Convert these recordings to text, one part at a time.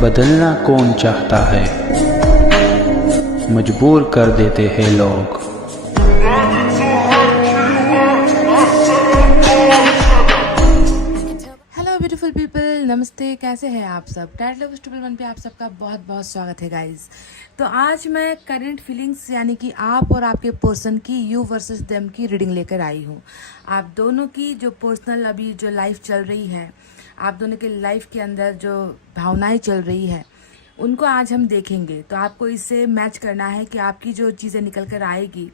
बदलना कौन चाहता है, मजबूर कर देते हैं लोग। हेलो ब्यूटीफुल पीपल, नमस्ते। कैसे हैं आप सब? टाइटल ऑफ ट्रिपल वन पे आप सबका बहुत बहुत स्वागत है गाइस। तो आज मैं करंट फीलिंग्स यानी कि आप और आपके पर्सन की यू वर्सेस देम की रीडिंग लेकर आई हूँ। आप दोनों की जो पर्सनल अभी जो लाइफ चल रही है, आप दोनों के लाइफ के अंदर जो भावनाएं चल रही है, उनको आज हम देखेंगे। तो आपको इससे मैच करना है कि आपकी जो चीज़ें निकल कर आएगी,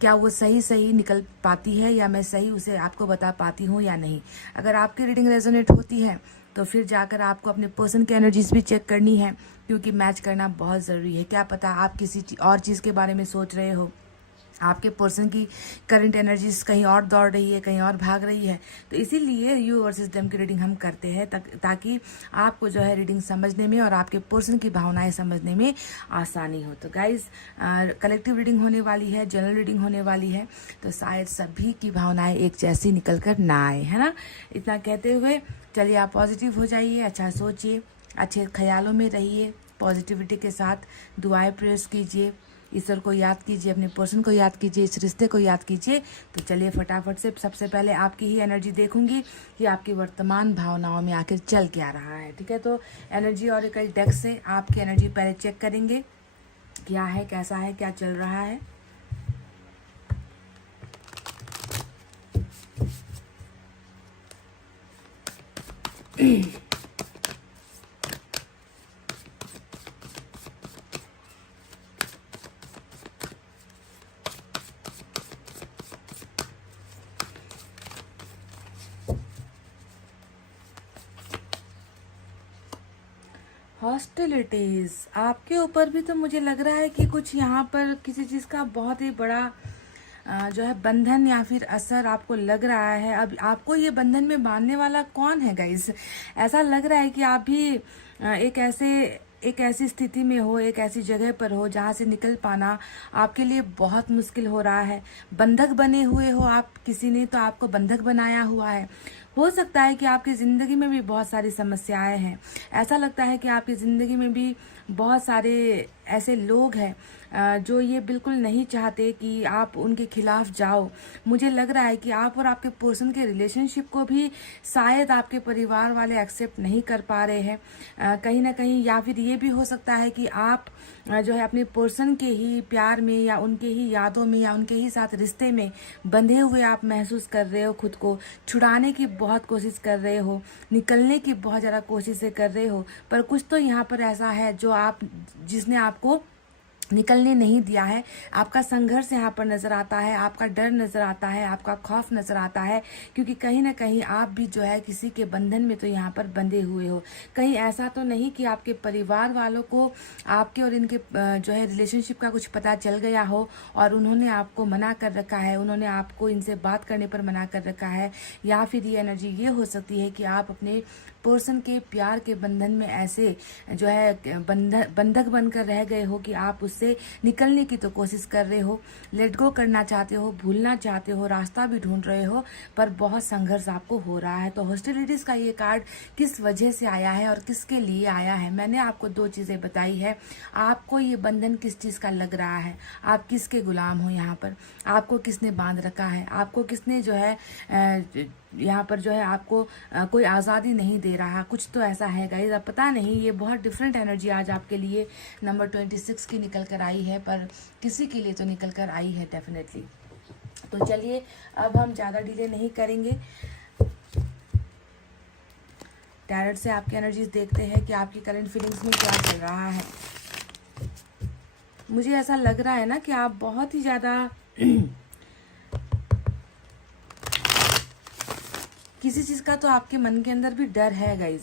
क्या वो सही निकल पाती है या मैं सही उसे आपको बता पाती हूँ या नहीं। अगर आपकी रीडिंग रेजोनेट होती है तो फिर जाकर आपको अपने पर्सन की एनर्जीज भी चेक करनी है, क्योंकि मैच करना बहुत ज़रूरी है। क्या पता आप किसी और चीज़ के बारे में सोच रहे हो, आपके पर्सन की करंट एनर्जीज कहीं और दौड़ रही है, कहीं और भाग रही है। तो इसीलिए यू वर्सेस देम की रीडिंग हम करते हैं ताकि आपको जो है रीडिंग समझने में और आपके पर्सन की भावनाएं समझने में आसानी हो। तो गाइज, कलेक्टिव रीडिंग होने वाली है, जनरल रीडिंग होने वाली है, तो शायद सभी की भावनाएं एक जैसी निकल कर ना आए, है ना। इतना कहते हुए चलिए आप पॉजिटिव हो जाइए, अच्छा सोचिए, अच्छे ख्यालों में रहिए, पॉजिटिविटी के साथ दुआएं प्रेयर्स कीजिए, ईश्वर को याद कीजिए, अपने पर्सन को याद कीजिए, इस रिश्ते को याद कीजिए। तो चलिए फटाफट से सबसे पहले आपकी ही एनर्जी देखूंगी कि आपकी वर्तमान भावनाओं में आखिर चल क्या रहा है। ठीक है, तो एनर्जी ऑरेकल डेक से आपकी एनर्जी पहले चेक करेंगे, क्या है, कैसा है, क्या चल रहा है। हॉस्टिलिटीज आपके ऊपर भी तो मुझे लग रहा है कि कुछ यहाँ पर किसी चीज़ का बहुत ही बड़ा जो है बंधन या फिर असर आपको लग रहा है। अब आपको ये बंधन में बांधने वाला कौन है गाइस? ऐसा लग रहा है कि आप भी एक ऐसी स्थिति में हो, एक ऐसी जगह पर हो जहाँ से निकल पाना आपके लिए बहुत मुश्किल हो रहा है। बंधक बने हुए हो आप, किसी ने तो आपको बंधक बनाया हुआ है। हो सकता है कि आपकी ज़िंदगी में भी बहुत सारी समस्याएं हैं। ऐसा लगता है कि आपकी ज़िंदगी में भी बहुत सारे ऐसे लोग हैं जो ये बिल्कुल नहीं चाहते कि आप उनके खिलाफ जाओ। मुझे लग रहा है कि आप और आपके पर्सन के रिलेशनशिप को भी शायद आपके परिवार वाले एक्सेप्ट नहीं कर पा रहे हैं कहीं ना कहीं, या फिर ये भी हो सकता है कि आप जो है अपने पर्सन के ही प्यार में या उनके ही यादों में या उनके ही साथ रिश्ते में बंधे हुए आप महसूस कर रहे हो। खुद को छुड़ाने की बहुत कोशिश कर रहे हो, निकलने की बहुत ज़्यादा कोशिशें कर रहे हो, पर कुछ तो यहाँ पर ऐसा है जो जिसने आपको निकलने नहीं दिया है। आपका संघर्ष यहाँ पर नजर आता है, आपका डर नजर आता है, आपका खौफ नजर आता है, क्योंकि कहीं ना कहीं आप भी जो है किसी के बंधन में तो यहाँ पर बंधे हुए हो। कहीं ऐसा तो नहीं कि आपके परिवार वालों को आपके और इनके जो है रिलेशनशिप का कुछ पता चल गया हो और उन्होंने आपको मना कर रखा है, उन्होंने आपको इनसे बात करने पर मना कर रखा है। या फिर ये एनर्जी ये हो सकती है कि आप अपने पर्सन के प्यार के बंधन में ऐसे जो है बंधक बनकर रह गए हो कि आप उससे निकलने की तो कोशिश कर रहे हो, लेट गो करना चाहते हो, भूलना चाहते हो, रास्ता भी ढूंढ रहे हो, पर बहुत संघर्ष आपको हो रहा है। तो हॉस्टिलिटीज का ये कार्ड किस वजह से आया है और किसके लिए आया है? मैंने आपको दो चीजें बताई है। आपको ये बंधन किस चीज का लग रहा है, आप किसके गुलाम हो, यहाँ पर आपको किसने बांध रखा है, आपको किसने जो है यहाँ पर जो है आपको कोई आज़ादी नहीं दे रहा। कुछ तो ऐसा है गाइस, अब पता नहीं, ये बहुत डिफरेंट एनर्जी आज आपके लिए नंबर 26 की निकल कर आई है, पर किसी के लिए तो निकल कर आई है डेफिनेटली। तो चलिए अब हम ज़्यादा डिले नहीं करेंगे, डायरेक्ट से आपकी एनर्जीज देखते हैं कि आपकी करंट फीलिंग्स में क्या चल रहा है। मुझे ऐसा लग रहा है ना कि आप बहुत ही ज़्यादा किसी चीज का तो आपके मन के अंदर भी डर है गाइस,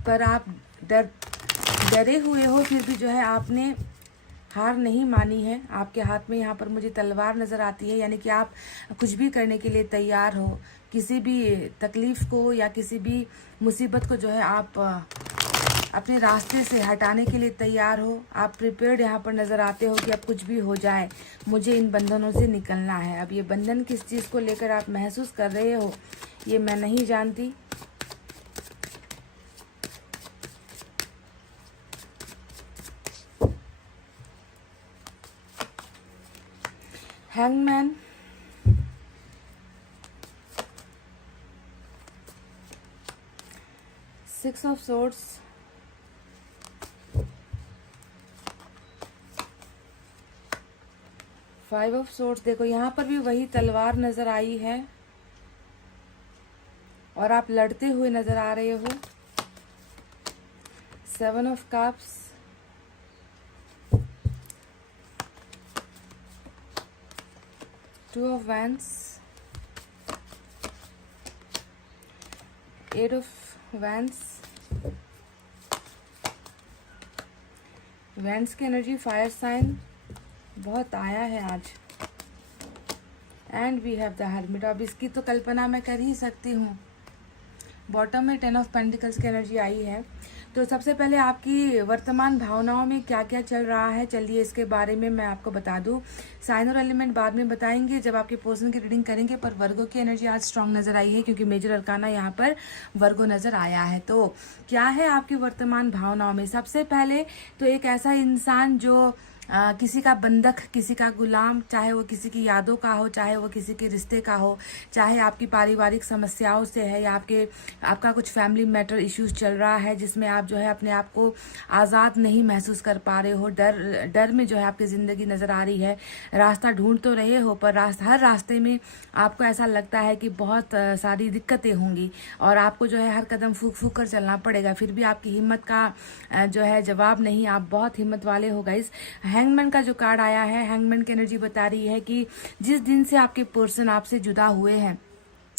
पर आप डरे हुए हो, फिर भी जो है आपने हार नहीं मानी है। आपके हाथ में यहाँ पर मुझे तलवार नजर आती है, यानी कि आप कुछ भी करने के लिए तैयार हो, किसी भी तकलीफ को या किसी भी मुसीबत को जो है आप अपने रास्ते से हटाने के लिए तैयार हो। आप प्रिपेयर्ड यहाँ पर नज़र आते हो कि अब कुछ भी हो जाए, मुझे इन बंधनों से निकलना है। अब ये बंधन किस चीज़ को लेकर आप महसूस कर रहे हो ये मैं नहीं जानती, hangman, six of swords, five of swords. देखो यहाँ पर भी वही तलवार नजर आई है और आप लड़ते हुए नजर आ रहे हो। Seven of cups, two of wands, eight of wands. Wands की एनर्जी फायर साइन बहुत आया है आज। And we have the hermit. अब इसकी तो कल्पना मैं कर ही सकती हूँ। बॉटम में टेन ऑफ पेंटिकल्स की एनर्जी आई है। तो सबसे पहले आपकी वर्तमान भावनाओं में क्या क्या चल रहा है, चलिए इसके बारे में मैं आपको बता दूं। साइन और एलिमेंट बाद में बताएंगे जब आपके पर्सन की रीडिंग करेंगे, पर वर्गो की एनर्जी आज स्ट्रांग नजर आई है क्योंकि मेजर अरकाना यहाँ पर वर्गो नजर आया है। तो क्या है आपकी वर्तमान भावनाओं में? सबसे पहले तो एक ऐसा इंसान जो किसी का बंधक, किसी का गुलाम, चाहे वो किसी की यादों का हो, चाहे वो किसी के रिश्ते का हो, चाहे आपकी पारिवारिक समस्याओं से है या आपका कुछ फैमिली मैटर इश्यूज चल रहा है जिसमें आप जो है अपने आप को आज़ाद नहीं महसूस कर पा रहे हो, डर में जो है आपकी ज़िंदगी नज़र आ रही है। रास्ता ढूंढ तो रहे हो पर हर रास्ते में आपको ऐसा लगता है कि बहुत सारी दिक्कतें होंगी और आपको जो है हर कदम फूक फूक कर चलना पड़ेगा, फिर भी आपकी हिम्मत का जो है जवाब नहीं। आप बहुत हिम्मत वाले हो गाइस। हैंगमैन का जो कार्ड आया है, हैंगमैन की एनर्जी बता रही है कि जिस दिन से आपके पर्सन आपसे जुदा हुए हैं,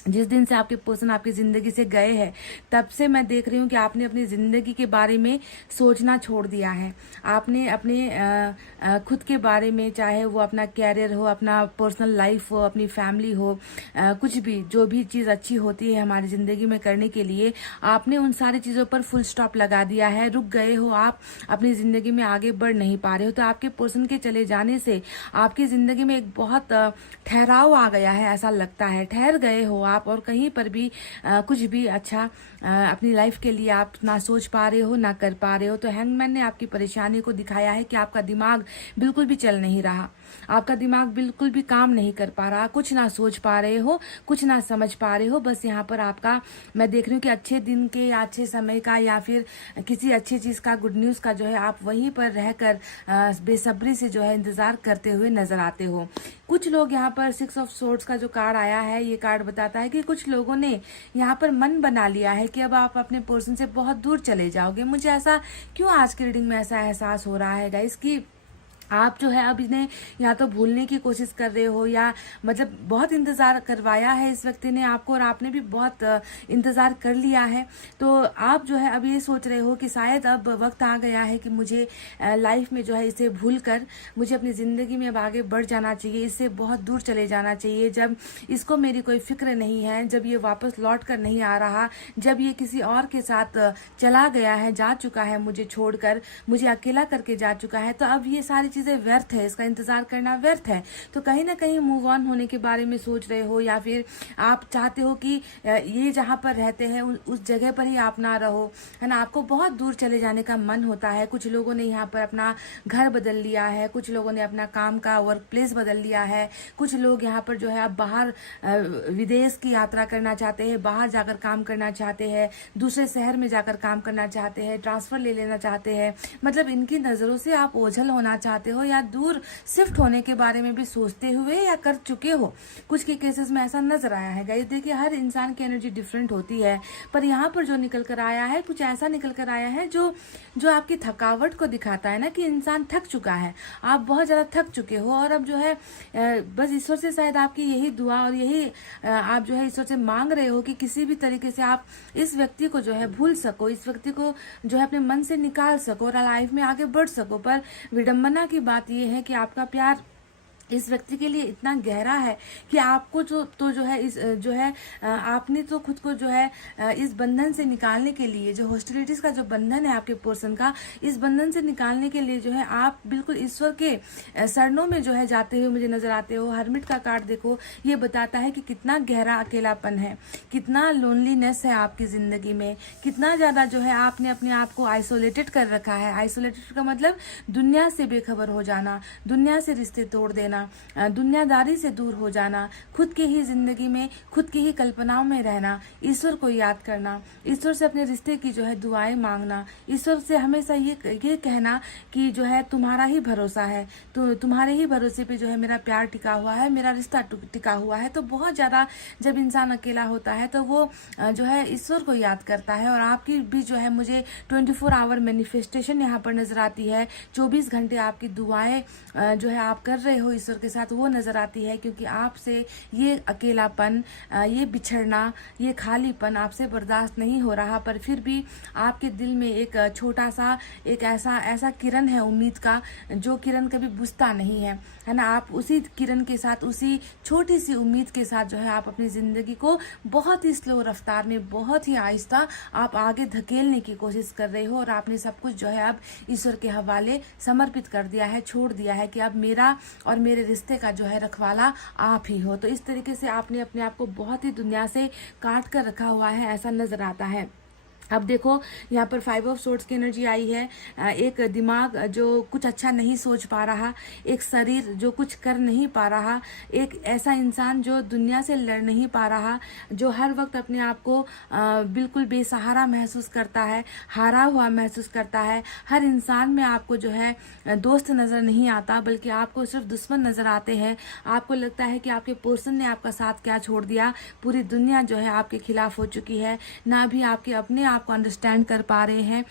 जिस दिन से आपके पर्सन आपकी ज़िंदगी से गए हैं, तब से मैं देख रही हूँ कि आपने अपनी ज़िंदगी के बारे में सोचना छोड़ दिया है। आपने अपने खुद के बारे में, चाहे वो अपना कैरियर हो, अपना पर्सनल लाइफ हो, अपनी फैमिली हो, कुछ भी जो भी चीज़ अच्छी होती है हमारी ज़िंदगी में करने के लिए, आपने उन सारी चीज़ों पर फुल स्टॉप लगा दिया है। रुक गए हो, आप अपनी ज़िंदगी में आगे बढ़ नहीं पा रहे हो। तो आपके पर्सन के चले जाने से आपकी ज़िंदगी में एक बहुत ठहराव आ गया है, ऐसा लगता है। ठहर गए हो आप और कहीं पर भी कुछ भी अच्छा अपनी लाइफ के लिए आप ना सोच पा रहे हो, ना कर पा रहे हो। तो हैंगमैन ने आपकी परेशानी को दिखाया है कि आपका दिमाग बिल्कुल भी चल नहीं रहा, आपका दिमाग बिल्कुल भी काम नहीं कर पा रहा, कुछ ना सोच पा रहे हो, कुछ ना समझ पा रहे हो। बस यहाँ पर आपका मैं देख रही हूँ कि अच्छे दिन के या अच्छे समय का या फिर किसी अच्छी चीज़ का, गुड न्यूज़ का जो है आप वहीं पर रहकर बेसब्री से जो है इंतज़ार करते हुए नजर आते हो। कुछ लोग यहाँ पर सिक्स ऑफ सोर्ड्स का जो कार्ड आया है, ये कार्ड बताता है कि कुछ लोगों ने यहाँ पर मन बना लिया है कि अब आप अपने पर्सन से बहुत दूर चले जाओगे। मुझे ऐसा क्यों आज की रीडिंग में ऐसा एहसास हो रहा है गाइस कि आप जो है अब इन्हें या तो भूलने की कोशिश कर रहे हो या मतलब बहुत इंतज़ार करवाया है इस व्यक्ति ने आपको और आपने भी बहुत इंतज़ार कर लिया है। तो आप जो है अब ये सोच रहे हो कि शायद अब वक्त आ गया है कि मुझे लाइफ में जो है इसे भूल कर मुझे अपनी ज़िंदगी में अब आगे बढ़ जाना चाहिए, इससे बहुत दूर चले जाना चाहिए। जब इसको मेरी कोई फिक्र नहीं है, जब ये वापस लौट कर नहीं आ रहा, जब ये किसी और के साथ चला गया है, जा चुका है मुझे छोड़कर, मुझे अकेला करके जा चुका है, तो अब ये सारी चीजें व्यर्थ है, इसका इंतजार करना व्यर्थ है। तो कहीं ना कहीं मूव ऑन होने के बारे में सोच रहे हो या फिर आप चाहते हो कि ये जहाँ पर रहते हैं उस जगह पर ही आप ना रहो, है ना। आपको बहुत दूर चले जाने का मन होता है। कुछ लोगों ने यहाँ पर अपना घर बदल लिया है, कुछ लोगों ने अपना काम का वर्क प्लेस बदल लिया है, कुछ लोग यहाँ पर जो है अब बाहर विदेश की यात्रा करना चाहते हैं, बाहर जाकर काम करना चाहते हैं, दूसरे शहर में जाकर काम करना चाहते हैं, ट्रांसफर ले लेना चाहते हैं। मतलब इनकी नज़रों से आप ओझल होना चाहते हो या दूर शिफ्ट होने के बारे में भी सोचते हुए या कर चुके हो। कुछ के केसेस में ऐसा नजर आया है गाइस। देखिए हर इंसान की एनर्जी डिफरेंट होती है, पर यहाँ पर जो निकल कर आया है कुछ ऐसा निकल कर आया है जो आपकी थकावट को दिखाता है ना, कि इंसान थक चुका है, आप बहुत ज़्यादा थक चुके हो और अब जो है बस ईश्वर से शायद आपकी यही दुआ और यही आप जो है ईश्वर से मांग रहे हो कि किसी भी तरीके से आप इस व्यक्ति को जो है भूल सको, इस व्यक्ति को जो है अपने मन से निकाल सको और लाइफ में आगे बढ़ सको। पर विडंबना की बात यह है कि आपका प्यार इस व्यक्ति के लिए इतना गहरा है कि आपको आपने तो खुद को जो है इस बंधन से निकालने के लिए, जो हॉस्टिलिटीज का जो बंधन है आपके पर्सन का, इस बंधन से निकालने के लिए जो है आप बिल्कुल ईश्वर के शरणों में जो है जाते हुए मुझे नजर आते हो। हर्मिट का कार्ड देखो, ये बताता है कि कितना गहरा अकेलापन है, कितना लोनलीनेस है आपकी जिंदगी में, कितना ज्यादा जो है आपने अपने आप को आइसोलेटेड कर रखा है। आइसोलेटेड का मतलब दुनिया से बेखबर हो जाना, दुनिया से रिश्ते तोड़ देना, जाना, दुनियादारी से दूर हो जाना, खुद की ही जिंदगी में खुद की ही कल्पनाओं में रहना, ईश्वर को याद करना, ईश्वर से अपने रिश्ते की जो है दुआएं मांगना, ईश्वर से हमेशा ये कहना कि जो है तुम्हारा ही भरोसा है, तो तुम्हारे ही भरोसे पे जो है मेरा प्यार टिका हुआ है, मेरा रिश्ता टिका हुआ है। तो बहुत ज़्यादा जब इंसान अकेला होता है तो वो जो है ईश्वर को याद करता है। और आपकी भी जो है मुझे 24 आवर मैनिफेस्टेशन यहाँ पर नजर आती है, 24 घंटे आपकी दुआएं जो है आप कर रहे हो ईश्वर के साथ, वो नजर आती है। क्योंकि आपसे ये अकेलापन, ये बिछड़ना, ये खालीपन आपसे बर्दाश्त नहीं हो रहा, पर फिर भी आपके दिल में एक छोटा सा एक ऐसा किरण है उम्मीद का, जो किरण कभी बुझता नहीं है ना। आप उसी किरण के साथ, उसी छोटी सी उम्मीद के साथ जो है आप अपनी जिंदगी को बहुत ही स्लो रफ्तार में, बहुत ही आहिस्ता आप आगे धकेलने की कोशिश कर रहे हो। और आपने सब कुछ जो है अब ईश्वर के हवाले समर्पित कर दिया है, छोड़ दिया है कि अब मेरा और मेरे रिश्ते का जो है रखवाला आप ही हो। तो इस तरीके से आपने अपने आप को बहुत ही दुनिया से काट कर रखा हुआ है, ऐसा नजर आता है। अब देखो यहाँ पर 5 ऑफ सोर्ड्स की एनर्जी आई है। एक दिमाग जो कुछ अच्छा नहीं सोच पा रहा, एक शरीर जो कुछ कर नहीं पा रहा, एक ऐसा इंसान जो दुनिया से लड़ नहीं पा रहा, जो हर वक्त अपने आप को बिल्कुल बेसहारा महसूस करता है, हारा हुआ महसूस करता है। हर इंसान में आपको जो है दोस्त नजर नहीं आता, बल्कि आपको सिर्फ दुश्मन नजर आते हैं। आपको लगता है कि आपके पर्सन ने आपका साथ क्या छोड़ दिया, पूरी दुनिया जो है आपके खिलाफ हो चुकी है, ना भी आपके अपने आपको अंडरस्टैंड कर पा रहे हैं,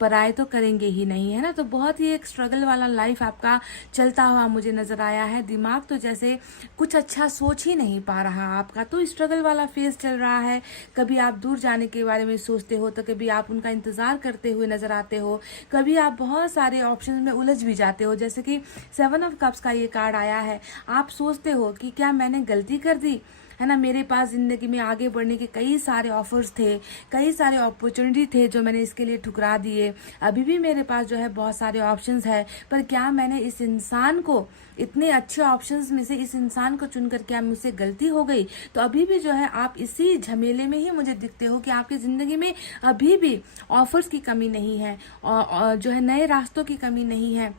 पराए तो करेंगे ही नहीं, है ना। तो बहुत ही एक स्ट्रगल वाला लाइफ आपका चलता हुआ मुझे नजर आया है। दिमाग तो जैसे कुछ अच्छा सोच ही नहीं पा रहा आपका, तो स्ट्रगल वाला फेज चल रहा है। कभी आप दूर जाने के बारे में सोचते हो, तो कभी आप उनका इंतजार करते हुए नजर आते हो, कभी आप बहुत सारे ऑप्शन में उलझ भी जाते हो। जैसे कि 7 ऑफ कप्स का ये कार्ड आया है। आप सोचते हो कि क्या मैंने गलती कर दी, है ना। मेरे पास जिंदगी में आगे बढ़ने के कई सारे ऑफर्स थे, कई सारे अपॉर्चुनिटी थे जो मैंने इसके लिए ठुकरा दिए। अभी भी मेरे पास जो है बहुत सारे ऑप्शंस है, पर क्या मैंने इस इंसान को, इतने अच्छे ऑप्शंस में से इस इंसान को चुनकर क्या मुझसे गलती हो गई। तो अभी भी जो है आप इसी झमेले में ही मुझे दिखते हो कि आपकी जिंदगी में अभी भी ऑफर्स की कमी नहीं है, और जो है नए रास्तों की कमी नहीं है।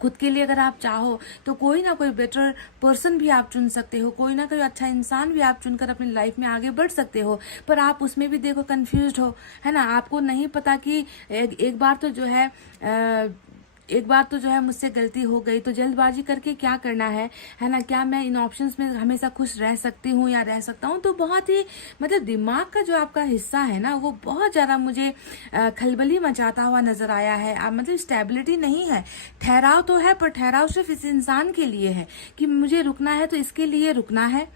खुद के लिए अगर आप चाहो तो कोई ना कोई बेटर पर्सन भी आप चुन सकते हो, कोई ना कोई अच्छा इंसान भी आप चुनकर अपनी लाइफ में आगे बढ़ सकते हो। पर आप उसमें भी देखो कंफ्यूज्ड हो, है ना। आपको नहीं पता कि एक बार तो जो है मुझसे गलती हो गई, तो जल्दबाजी करके क्या करना है ना। क्या मैं इन ऑप्शंस में हमेशा खुश रह सकती हूँ या रह सकता हूँ। तो बहुत ही मतलब दिमाग का जो आपका हिस्सा है ना, वो बहुत ज्यादा मुझे खलबली मचाता हुआ नजर आया है। मतलब स्टेबिलिटी नहीं है, ठहराव तो है, पर ठहराव सिर्फ इस इंसान के लिए है कि मुझे रुकना है तो इसके लिए रुकना है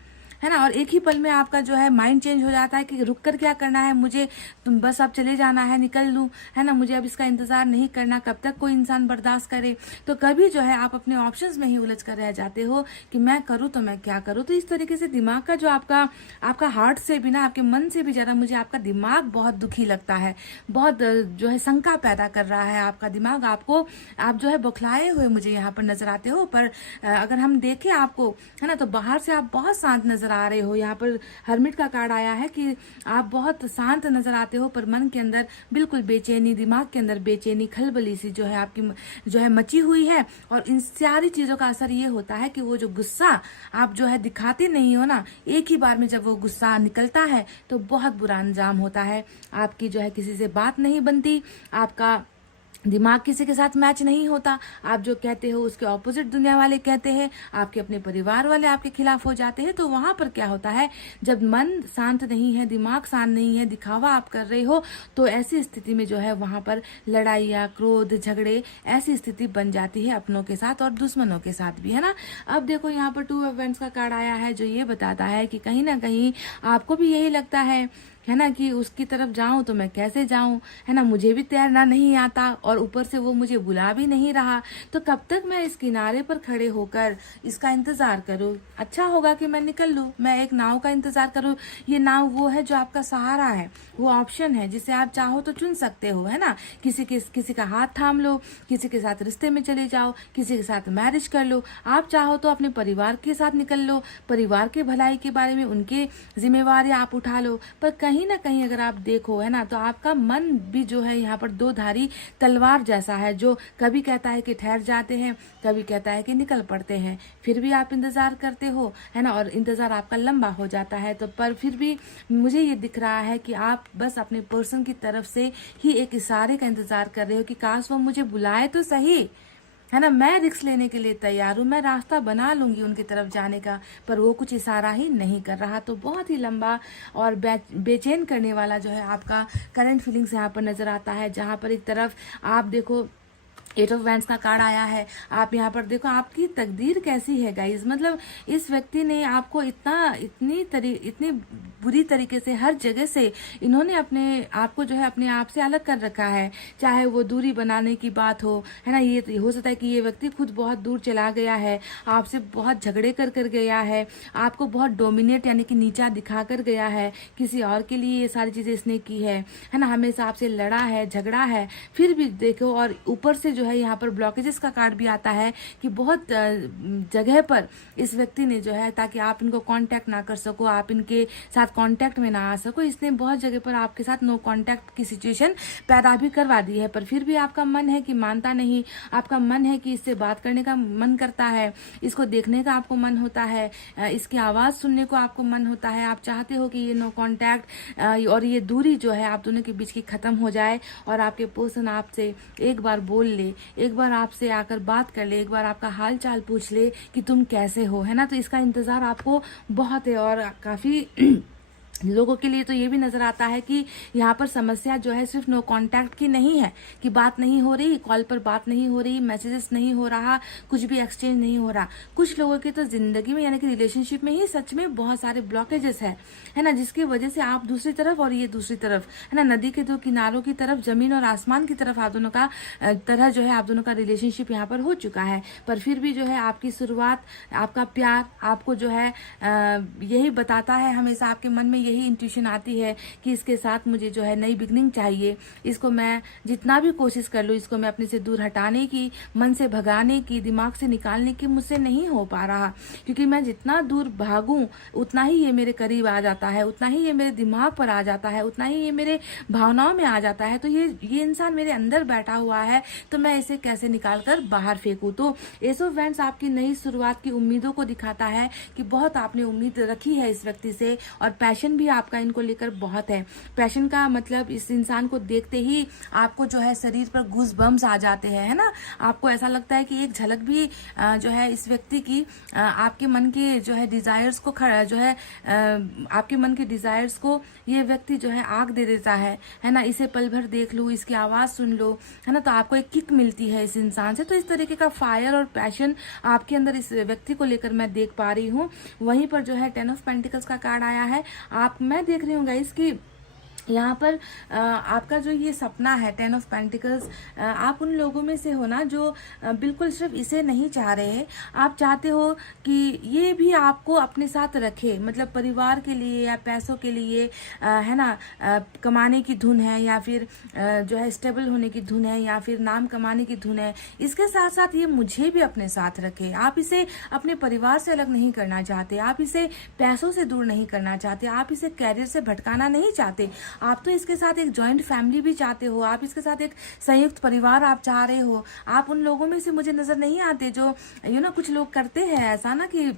ना। और एक ही पल में आपका जो है माइंड चेंज हो जाता है कि रुक कर क्या करना है मुझे, तुम बस अब चले जाना है, निकल लूं, है ना। मुझे अब इसका इंतजार नहीं करना, कब तक कोई इंसान बर्दाश्त करे। तो कभी जो है आप अपने ऑप्शंस में ही उलझ कर रह जाते हो कि मैं करूँ तो मैं क्या करूँ। तो इस तरीके से दिमाग का जो आपका हार्ट से भी ना, आपके मन से भी ज्यादा मुझे आपका दिमाग बहुत दुखी लगता है, बहुत जो है शंका पैदा कर रहा है आपका दिमाग। आप जो है बौखलाए हुए मुझे यहाँ पर नजर आते हो। पर अगर हम देखें आपको, है ना, तो बाहर से आप बहुत शांत नजर आ रहे हो। यहाँ पर हर्मिट का कार्ड आया है कि आप बहुत शांत नजर आते हो, पर मन के अंदर बिल्कुल बेचैनी, दिमाग के अंदर बेचैनी, खलबली सी जो है आपकी जो है मची हुई है। और इन सारी चीजों का असर ये होता है कि वो जो गुस्सा आप जो है दिखाते नहीं हो ना, एक ही बार में जब वो गुस्सा निकलता है तो बहुत बुरा अंजाम होता है। आपकी जो है किसी से बात नहीं बनती, आपका दिमाग किसी के साथ मैच नहीं होता, आप जो कहते हो उसके ऑपोजिट दुनिया वाले कहते हैं, आपके अपने परिवार वाले आपके खिलाफ हो जाते हैं। तो वहां पर क्या होता है, जब मन शांत नहीं है, दिमाग शांत नहीं है, दिखावा आप कर रहे हो, तो ऐसी स्थिति में जो है वहां पर लड़ाइयाँ, क्रोध, झगड़े, ऐसी स्थिति बन जाती है अपनों के साथ और दुश्मनों के साथ भी, है ना। अब देखो यहाँ पर 2 ऑफ वांड्स का कार्ड आया है, जो ये बताता है कि कहीं ना कहीं आपको भी यही लगता है ना, कि उसकी तरफ जाऊं तो मैं कैसे जाऊं, है ना, मुझे भी तैरना नहीं आता और ऊपर से वो मुझे बुला भी नहीं रहा। तो कब तक मैं इस किनारे पर खड़े होकर इसका इंतजार करूं। अच्छा होगा कि मैं निकल लूं, मैं एक नाव का इंतजार करूं। ये नाव वो है जो आपका सहारा है, वो ऑप्शन है जिसे आप चाहो तो चुन सकते हो, है ना। किसी का हाथ थाम लो, किसी के साथ रिश्ते में चले जाओ, किसी के साथ मैरिज कर लो। आप चाहो तो अपने परिवार के साथ निकल लो, परिवार के भलाई के बारे में उनके जिम्मेवारी आप उठा लो। पर कहीं ना कहीं अगर आप देखो है ना, तो आपका मन भी जो है यहाँ पर दो धारी तलवार जैसा है, जो कभी कहता है कि ठहर जाते हैं, कभी कहता है कि निकल पड़ते हैं। फिर भी आप इंतजार करते हो है ना, और इंतजार आपका लंबा हो जाता है। तो पर फिर भी मुझे ये दिख रहा है कि आप बस अपने पर्सन की तरफ से ही एक इशारे का इंतजार कर रहे हो कि काश वो मुझे बुलाए तो सही, है ना। मैं रिस्क लेने के लिए तैयार हूँ, मैं रास्ता बना लूंगी उनकी तरफ जाने का, पर वो कुछ इशारा ही नहीं कर रहा। तो बहुत ही लंबा और बेचैन करने वाला जो है आपका करंट फीलिंग्स यहाँ पर नजर आता है, जहाँ पर एक तरफ आप देखो 8 ऑफ वैंड्स का कार्ड आया है। आप यहाँ पर देखो आपकी तकदीर कैसी है गाइज, मतलब इस व्यक्ति ने आपको इतनी बुरी तरीके से हर जगह से इन्होंने अपने आपको जो है अपने आप से अलग कर रखा है। चाहे वो दूरी बनाने की बात हो, है ना, ये हो सकता है कि ये व्यक्ति खुद बहुत दूर चला गया है, आपसे बहुत झगड़े कर गया है, आपको बहुत डोमिनेट यानी कि नीचा दिखा कर गया है, किसी और के लिए ये सारी चीजें इसने की है ना, हमेशा आपसे लड़ा है, झगड़ा है। फिर भी देखो, और ऊपर से जो है यहाँ पर ब्लॉकेजेस का कार्ड भी आता है कि बहुत जगह पर इस व्यक्ति ने जो है, ताकि आप इनको कांटेक्ट ना कर सको, आप इनके साथ कांटेक्ट में ना आ सको, इसने बहुत जगह पर आपके साथ नो कांटेक्ट की सिचुएशन पैदा भी करवा दी है। पर फिर भी आपका मन है कि मानता नहीं, आपका मन है कि इससे बात करने का मन करता है, इसको देखने का आपको मन होता है, इसकी आवाज सुनने को आपको मन होता है। आप चाहते हो कि ये नो कांटेक्ट और ये दूरी जो है आप दोनों के बीच की खत्म हो जाए, और आपके पर्सन आपसे एक बार बोल ले, एक बार आपसे आकर बात कर ले, एक बार आपका हाल चाल पूछ ले कि तुम कैसे हो, है ना। तो इसका इंतजार आपको बहुत है, और काफी लोगों के लिए तो ये भी नजर आता है कि यहाँ पर समस्या जो है सिर्फ नो कांटेक्ट की नहीं है, कि बात नहीं हो रही, कॉल पर बात नहीं हो रही, मैसेजेस नहीं हो रहा, कुछ भी एक्सचेंज नहीं हो रहा। कुछ लोगों की तो जिंदगी में यानी कि रिलेशनशिप में ही सच में बहुत सारे ब्लॉकेजेस है ना, जिसकी वजह से आप दूसरी तरफ और ये दूसरी तरफ, है ना, नदी के दो किनारों की तरफ, जमीन और आसमान की तरफ आप दोनों का तरह जो है आप दोनों का रिलेशनशिप यहाँ पर हो चुका है। पर फिर भी जो है आपकी शुरुआत, आपका प्यार आपको जो है यही बताता है, हमेशा आपके मन में यही इंट्यूशन आती है कि इसके साथ मुझे जो है नई बिगनिंग चाहिए, इसको मैं जितना भी कोशिश कर लूँ, इसको मैं अपने से दूर हटाने की, मन से भगाने की, दिमाग से निकालने की मुझसे नहीं हो पा रहा, क्योंकि मैं जितना दूर भागूं उतना ही ये मेरे करीब आ जाता है, उतना ही ये मेरे दिमाग पर आ जाता है, उतना ही ये मेरे भावनाओं में आ जाता है। तो ये इंसान मेरे अंदर बैठा हुआ है, तो मैं इसे कैसे निकाल कर बाहर फेंकूं। तो एस ऑफ वैंड्स आपकी नई शुरुआत की उम्मीदों को दिखाता है कि बहुत आपने उम्मीद रखी है इस व्यक्ति से, और पैशन भी आपका इनको लेकर बहुत है। पैशन का मतलब इस इंसान को देखते ही आपको जो है शरीर पर गूज बम्स आ जाते हैं, है ना। आपको ऐसा लगता है कि एक झलक भी जो है इस व्यक्ति की आपके मन के जो है डिजायर्स को जो है आपके मन के डिजायर्स को ये व्यक्ति जो है आग दे देता है ना। इसे पल भर देख लो, इसकी आवाज सुन लो, है ना, तो आपको एक किक मिलती है इस इंसान से। तो इस तरीके का फायर और पैशन आपके अंदर इस व्यक्ति को लेकर मैं देख पा रही हूँ। वहीं पर जो है 10 ऑफ पेंटिकल्स का कार्ड आया है। मैं देख रही हूँ गाइस कि यहाँ पर आपका जो ये सपना है 10 ऑफ पेंटिकल्स, आप उन लोगों में से हो ना जो बिल्कुल सिर्फ इसे नहीं चाह रहे, आप चाहते हो कि ये भी आपको अपने साथ रखे, मतलब परिवार के लिए या पैसों के लिए, है ना, कमाने की धुन है, या फिर जो है स्टेबल होने की धुन है, या फिर नाम कमाने की धुन है। इसके साथ साथ ये मुझे भी अपने साथ रखे। आप इसे अपने परिवार से अलग नहीं करना चाहते, आप इसे पैसों से दूर नहीं करना चाहते, आप इसे कैरियर से भटकाना नहीं चाहते। आप तो इसके साथ एक जॉइंट फैमिली भी चाहते हो, आप इसके साथ एक संयुक्त परिवार आप चाह रहे हो। आप उन लोगों में से मुझे नजर नहीं आते जो कुछ लोग करते हैं ऐसा ना कि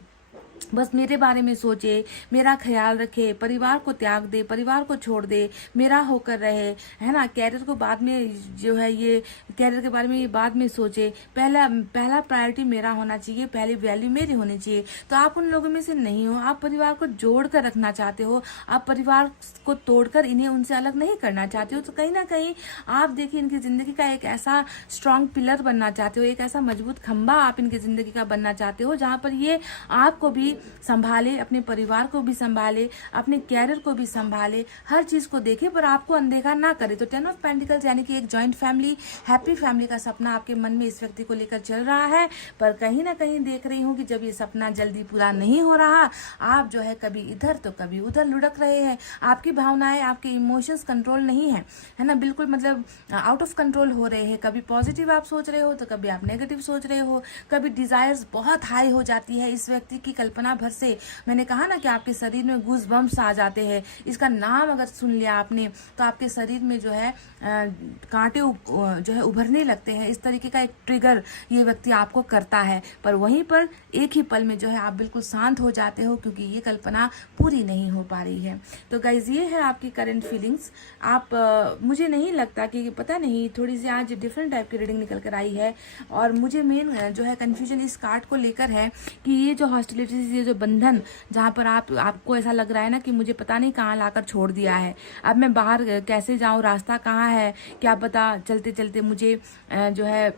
बस मेरे बारे में सोचे, मेरा ख्याल रखे, परिवार को त्याग दे, परिवार को छोड़ दे, मेरा होकर रहे, है ना। कैरियर को बाद में जो है ये कैरियर के बारे में ये बाद में सोचे, पहला प्रायोरिटी मेरा होना चाहिए, पहली वैल्यू मेरी होनी चाहिए। तो आप उन लोगों में से नहीं हो। आप परिवार को जोड़ कर रखना चाहते हो, आप परिवार को तोड़कर इन्हें उनसे अलग नहीं करना चाहते हो। तो कहीं ना कहीं आप देखिए इनकी जिंदगी का एक ऐसा स्ट्रांग पिलर बनना चाहते हो, एक ऐसा मजबूत खंभा आप इनकी जिंदगी का बनना चाहते हो, जहां पर ये आपको भी संभाले, अपने परिवार को भी संभाले, अपने कैरियर को भी संभाले, हर चीज को देखे, पर आपको अनदेखा ना करे। तो 10 ऑफ पेंटिकल्स यानी कि एक जॉइंट फैमिली, हैप्पी फैमिली का सपना आपके मन में इस व्यक्ति को लेकर चल रहा है। पर कहीं ना कहीं देख रही हूँ कि जब ये सपना जल्दी पूरा नहीं हो रहा, आप जो है कभी इधर तो कभी उधर लुढ़क रहे हैं। आपकी भावनाएं, आपके इमोशंस कंट्रोल नहीं है ना, बिल्कुल मतलब आउट ऑफ कंट्रोल हो रहे हैं। कभी पॉजिटिव आप सोच रहे हो तो कभी आप नेगेटिव सोच रहे हो, कभी डिजायर्स बहुत हाई हो जाती है। इस व्यक्ति की कल्पना कल्पना भर से, मैंने कहा ना कि आपके शरीर में गूज बम्स आ जाते हैं। इसका नाम अगर सुन लिया आपने तो आपके शरीर में जो है कांटे जो है उभरने लगते हैं। इस तरीके का एक ट्रिगर ये व्यक्ति आपको करता है, पर वहीं पर एक ही पल में जो है आप बिल्कुल शांत हो जाते हो, क्योंकि ये कल्पना पूरी नहीं हो पा रही है। तो गाइज ये है आपकी करंट फीलिंग्स। आप मुझे नहीं लगता कि पता नहीं, थोड़ी सी आज डिफरेंट टाइप की रीडिंग निकल कर आई है, और मुझे मेन जो है कंफ्यूजन इस कार्ड को लेकर है कि ये जो हॉस्टिलिटीज, ये जो बंधन, जहाँ पर आपको ऐसा लग रहा है ना कि मुझे पता नहीं कहाँ लाकर छोड़ दिया है, अब मैं बाहर कैसे जाऊँ, रास्ता कहाँ है, क्या पता चलते चलते मुझे जो है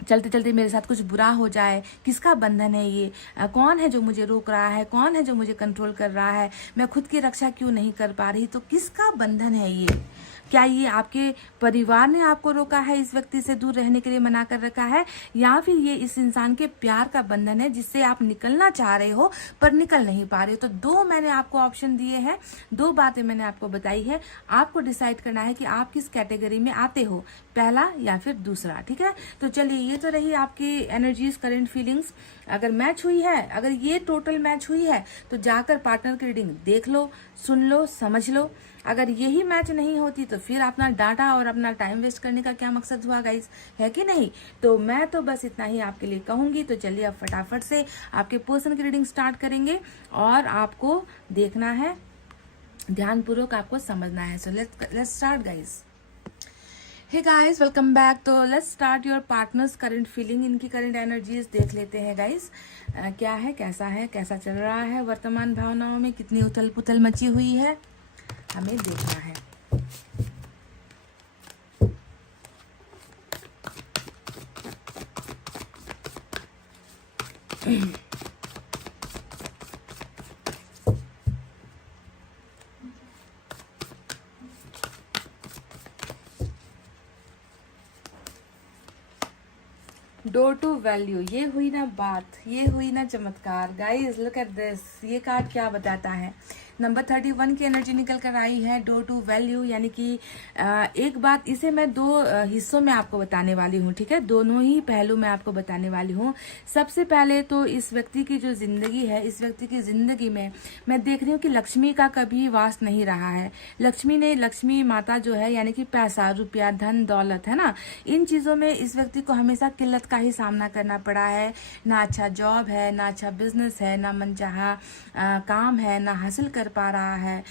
चलते चलते मेरे साथ कुछ बुरा हो जाए। किसका बंधन है ये? कौन है जो मुझे रोक रहा है? कौन है जो मुझे कंट्रोल कर रहा है? मैं खुद की रक्षा क्यों नहीं कर पा रही? तो किसका बंधन है ये? क्या ये आपके परिवार ने आपको रोका है, इस व्यक्ति से दूर रहने के लिए मना कर रखा है, या फिर ये इस इंसान के प्यार का बंधन है जिससे आप निकलना चाह रहे हो पर निकल नहीं पा रहे हो? तो दो मैंने आपको ऑप्शन दिए हैं, दो बातें मैंने आपको बताई है। आपको डिसाइड करना है कि आप किस कैटेगरी में आते हो, पहला या फिर दूसरा। ठीक है, तो चलिए, ये तो रही आपकी एनर्जीज, करंट फीलिंग्स। अगर मैच हुई है, अगर ये टोटल मैच हुई है, तो जाकर पार्टनर की रीडिंग देख लो, सुन लो, समझ लो। अगर यही मैच नहीं होती तो फिर अपना डाटा और अपना टाइम वेस्ट करने का क्या मकसद हुआ गाइस, है कि नहीं? तो मैं तो बस इतना ही आपके लिए कहूंगी। तो चलिए अब फटाफट से आपके पर्सन की रीडिंग स्टार्ट करेंगे, और आपको देखना है, ध्यानपूर्वक आपको समझना है। So let's start guys. Hey guys, welcome back. तो let's start your partners current feeling. इनकी करंट एनर्जीज देख लेते हैं गाइस, क्या है, कैसा चल रहा है, वर्तमान भावनाओं में कितनी उथल पुथल मची हुई है, हमें देखना है। डोर टू वैल्यू, ये हुई ना बात, ये हुई ना चमत्कार। गाइस लुक एट दिस, ये कार्ड क्या बताता है? नंबर 31 की एनर्जी निकल कर आई है, डोर टू वैल्यू, यानी कि एक बात, इसे मैं दो हिस्सों में आपको बताने वाली हूँ। ठीक है, दोनों ही पहलू मैं आपको बताने वाली हूँ। सबसे पहले तो इस व्यक्ति की जो जिंदगी है, इस व्यक्ति की जिंदगी में मैं देख रही हूँ कि लक्ष्मी का कभी वास नहीं रहा है। लक्ष्मी माता जो है, यानी कि पैसा, रुपया, धन दौलत, है ना, इन चीजों में इस व्यक्ति को हमेशा किल्लत का ही सामना करना पड़ा है। ना अच्छा जॉब है, ना अच्छा बिजनेस है, ना मनचाहा काम है, ना हासिल कर पा रहा है।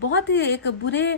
बहुत ही एक बुरे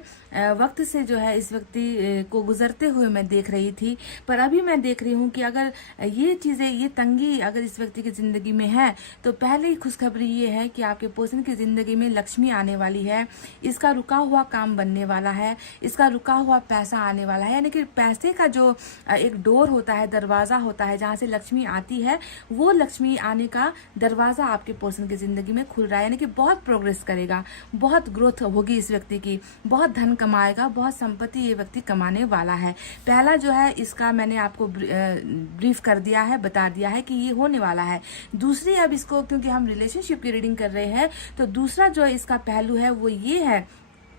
वक्त से जो है इस व्यक्ति को गुजरते हुए मैं देख रही थी। पर अभी मैं देख रही हूँ कि अगर ये चीजें, ये तंगी अगर इस व्यक्ति की जिंदगी में है, तो पहले ही खुशखबरी ये है कि आपके पर्सन की जिंदगी में लक्ष्मी आने वाली है। इसका रुका हुआ काम बनने वाला है, इसका रुका हुआ पैसा आने वाला है। यानी कि पैसे का जो एक डोर होता है, दरवाजा होता है जहां से लक्ष्मी आती है, वो लक्ष्मी आने का दरवाजा आपके पर्सन की जिंदगी में खुल रहा है। यानी कि बहुत प्रोग्रेस करेगा, बहुत ग्रोथ होगी इस व्यक्ति की, बहुत धन कमाएगा, बहुत संपत्ति ये व्यक्ति कमाने वाला है। पहला जो है इसका मैंने आपको ब्रीफ कर दिया है, बता दिया है कि ये होने वाला है। दूसरी, अब इसको क्योंकि हम रिलेशनशिप की रीडिंग कर रहे हैं, तो दूसरा जो इसका पहलू है वो ये है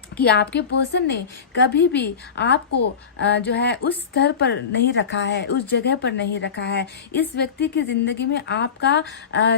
कि आपके पर्सन ने कभी भी आपको जो है उस स्तर पर नहीं रखा है, उस जगह पर नहीं रखा है। इस व्यक्ति की जिंदगी में आपका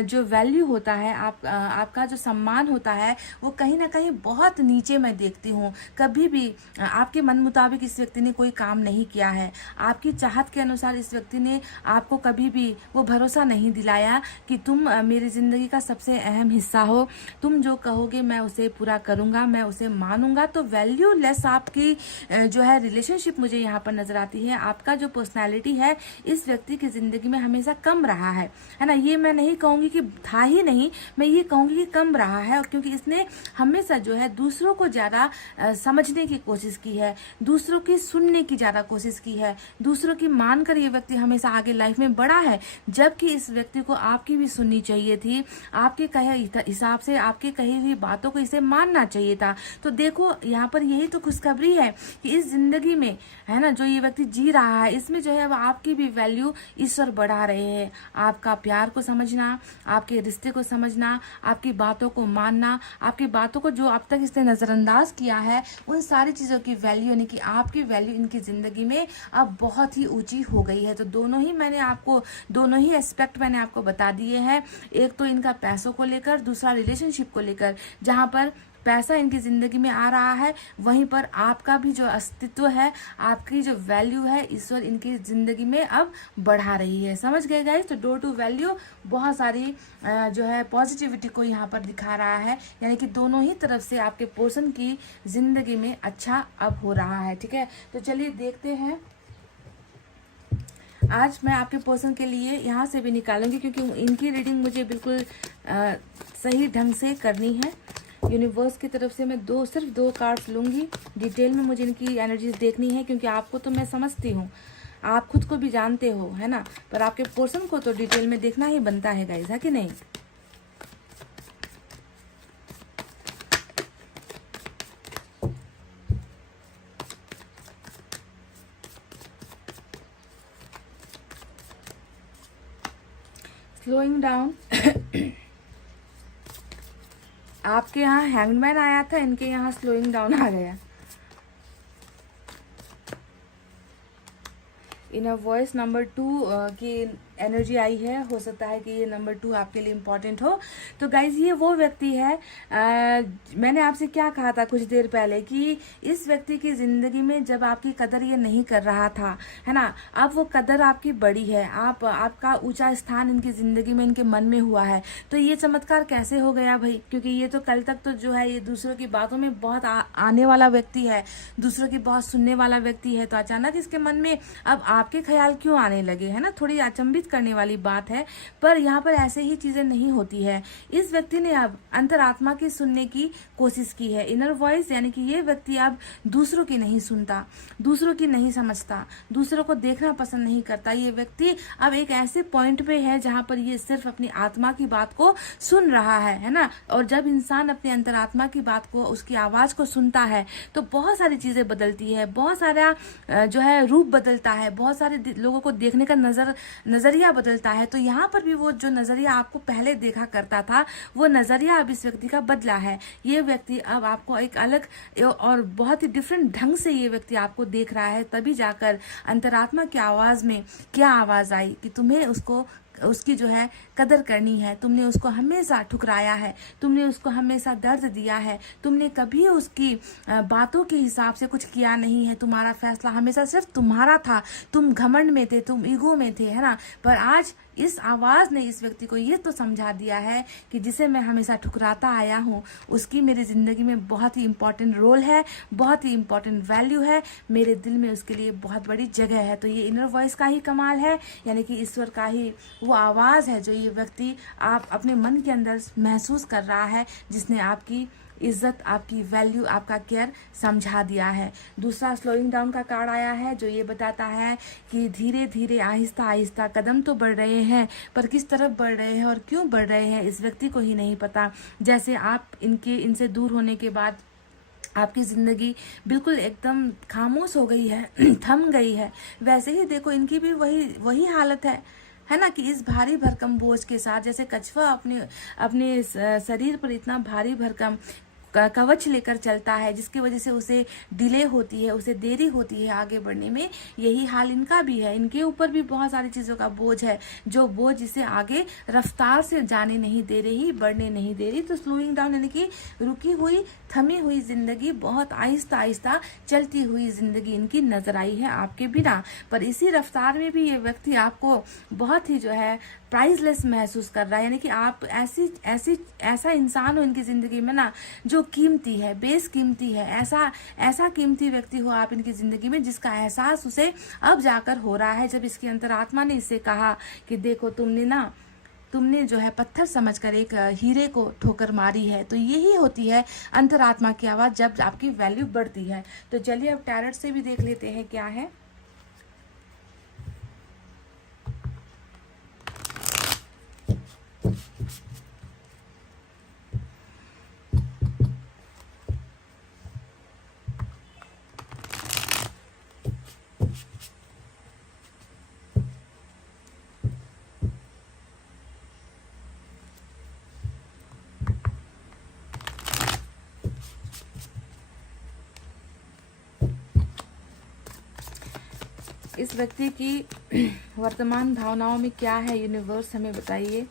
जो वैल्यू होता है, आपका जो सम्मान होता है, वो कहीं ना कहीं बहुत नीचे मैं देखती हूँ। कभी भी आपके मन मुताबिक इस व्यक्ति ने कोई काम नहीं किया है। आपकी चाहत के अनुसार इस व्यक्ति ने आपको कभी भी वो भरोसा नहीं दिलाया कि तुम मेरी जिंदगी का सबसे अहम हिस्सा हो, तुम जो कहोगे मैं उसे पूरा करूंगा, मैं उसे मानूंगा। तो वैल्यू लेस आपकी जो है रिलेशनशिप मुझे यहाँ पर नजर आती है। आपका जो पर्सनालिटी है इस व्यक्ति की जिंदगी में हमेशा कम रहा है ना। ये मैं नहीं कहूंगी कि था ही नहीं, मैं ये कहूंगी कि कम रहा है, क्योंकि इसने हमेशा जो है दूसरों को ज्यादा समझने की कोशिश की है, दूसरों की सुनने की ज्यादा कोशिश की है, दूसरों की मानकर ये व्यक्ति हमेशा आगे लाइफ में बढ़ा है। जबकि इस व्यक्ति को आपकी भी सुननी चाहिए थी, आपके कहे हिसाब से, आपके कही हुई बातों को इसे मानना चाहिए था। तो देखो यहाँ पर यही तो खुशखबरी है कि इस जिंदगी में, है ना, जो ये व्यक्ति जी रहा है, इसमें जो है अब आपकी भी वैल्यू ईश्वर बढ़ा रहे हैं। आपका प्यार को समझना, आपके रिश्ते को समझना, आपकी बातों को मानना, आपकी बातों को जो अब तक इसने नज़रअंदाज किया है, उन सारी चीज़ों की वैल्यू, यानी कि आपकी वैल्यू इनकी ज़िंदगी में अब बहुत ही ऊंची हो गई है। तो दोनों ही एस्पेक्ट मैंने आपको बता दिए हैं। एक तो इनका पैसों को लेकर, दूसरा रिलेशनशिप को लेकर। जहाँ पर पैसा इनकी ज़िंदगी में आ रहा है, वहीं पर आपका भी जो अस्तित्व है, आपकी जो वैल्यू है, ईश्वर इनकी ज़िंदगी में अब बढ़ा रही है। समझ गए गाइस? तो डोर टू वैल्यू बहुत सारी जो है पॉजिटिविटी को यहाँ पर दिखा रहा है, यानी कि दोनों ही तरफ से आपके पर्सन की ज़िंदगी में अच्छा अब हो रहा है। ठीक है, तो चलिए देखते हैं। आज मैं आपके पर्सन के लिए यहाँ से भी निकालूंगी, क्योंकि इनकी रीडिंग मुझे बिल्कुल सही ढंग से करनी है। यूनिवर्स की तरफ से मैं सिर्फ दो कार्ड्स लूँगी। डिटेल में मुझे इनकी एनर्जीज देखनी है, क्योंकि आपको तो मैं समझती हूँ, आप खुद को भी जानते हो, है ना, पर आपके पर्सन को तो डिटेल में देखना ही बनता है गाइस, है कि नहीं? Slowing down. आपके यहाँ हैंगमैन आया था, इनके यहाँ स्लोइंग डाउन आ गया। इन वॉइस नंबर 2 की एनर्जी आई है। हो सकता है कि ये नंबर 2 आपके लिए इम्पॉर्टेंट हो। तो गाइज, ये वो व्यक्ति है, मैंने आपसे क्या कहा था कुछ देर पहले कि इस व्यक्ति की ज़िंदगी में जब आपकी कदर ये नहीं कर रहा था, है ना, अब वो कदर आपकी बड़ी है, आपका ऊंचा स्थान इनकी ज़िंदगी में, इनके मन में हुआ है। तो ये चमत्कार कैसे हो गया भाई? क्योंकि ये तो कल तक तो जो है ये दूसरों की बातों में बहुत आने वाला व्यक्ति है, दूसरों की बहुत सुनने वाला व्यक्ति है। तो अचानक इसके मन में अब आपके ख्याल क्यों आने लगे, है ना? थोड़ी अचंभित करने वाली बात है, पर यहाँ पर ऐसे ही चीजें नहीं होती है। इस व्यक्ति ने अब अंतरात्मा की सुनने की कोशिश की है, इनर वॉइस, यानी कि ये व्यक्ति अब दूसरों की नहीं सुनता, दूसरों की नहीं समझता, दूसरों को देखना पसंद नहीं करता। ये व्यक्ति अब एक ऐसे पॉइंट पे है जहाँ पर ये सिर्फ अपनी आत्मा की बात को सुन रहा है ना। और जब इंसान अपने अंतरात्मा की बात को, उसकी आवाज को सुनता है, तो बहुत सारी चीजें बदलती है, बहुत सारा जो है रूप बदलता है, बहुत सारे लोगों को देखने का नजरिया बदलता है। तो यहाँ पर भी वो जो नजरिया आपको पहले देखा करता था, वो नजरिया अब इस व्यक्ति का बदला है। ये व्यक्ति अब आपको एक अलग और बहुत ही डिफरेंट ढंग से ये व्यक्ति आपको देख रहा है। तभी जाकर अंतरात्मा की आवाज में क्या आवाज आई कि तुम्हें उसकी जो है कदर करनी है। तुमने उसको हमेशा ठुकराया है, तुमने उसको हमेशा दर्द दिया है, तुमने कभी उसकी बातों के हिसाब से कुछ किया नहीं है। तुम्हारा फैसला हमेशा सिर्फ तुम्हारा था, तुम घमंड में थे, तुम ईगो में थे, है ना। पर आज इस आवाज ने इस व्यक्ति को ये तो समझा दिया है कि जिसे मैं हमेशा ठुकराता आया हूँ, उसकी मेरी जिंदगी में बहुत ही इंपॉर्टेंट रोल है, बहुत ही इंपॉर्टेंट वैल्यू है, मेरे दिल में उसके लिए बहुत बड़ी जगह है। तो ये इनर वॉइस का ही कमाल है, यानी कि ईश्वर का ही वो आवाज है जो ये व्यक्ति आप अपने मन के अंदर महसूस कर रहा है, जिसने आपकी इज्जत, आपकी वैल्यू, आपका केयर समझा दिया है। दूसरा स्लोइंग डाउन का कार्ड आया है, जो ये बताता है कि धीरे धीरे आहिस्ता आहिस्ता कदम तो बढ़ रहे हैं, पर किस तरफ बढ़ रहे हैं और क्यों बढ़ रहे हैं इस व्यक्ति को ही नहीं पता। जैसे आप इनसे दूर होने के बाद आपकी ज़िंदगी बिल्कुल एकदम खामोश हो गई है, थम गई है, वैसे ही देखो इनकी भी वही हालत है ना, कि इस भारी भरकम बोझ के साथ, जैसे कछुआ अपने शरीर पर इतना भारी भरकम कवच लेकर चलता है, जिसकी वजह से उसे डिले होती है, उसे देरी होती है आगे बढ़ने में, यही हाल इनका भी है। इनके ऊपर भी बहुत सारी चीज़ों का बोझ है, जो बोझ इसे आगे रफ्तार से जाने नहीं दे रही, बढ़ने नहीं दे रही। तो स्लोइंग डाउन यानी कि रुकी हुई, थमी हुई जिंदगी, बहुत आहिस्ता आहिस्ता चलती हुई जिंदगी इनकी नजर आई है आपके बिना। पर इसी रफ्तार में भी ये व्यक्ति आपको बहुत ही जो है प्राइसलेस महसूस कर रहा है, यानी कि आप ऐसा इंसान हो इनकी जिंदगी में ना, जो कीमती है, बेस कीमती है, ऐसा कीमती व्यक्ति हो आप इनकी जिंदगी में, जिसका एहसास उसे अब जाकर हो रहा है, जब इसकी अंतरात्मा ने इससे कहा कि देखो तुमने जो है पत्थर समझकर एक हीरे को ठोकर मारी है। तो यही होती है अंतरात्मा की आवाज, जब आपकी वैल्यू बढ़ती है। तो चलिए अब टैरट से भी देख लेते हैं क्या है। इस व्यक्ति की वर्तमान भावनाओं में क्या है, यूनिवर्स हमें बताइए।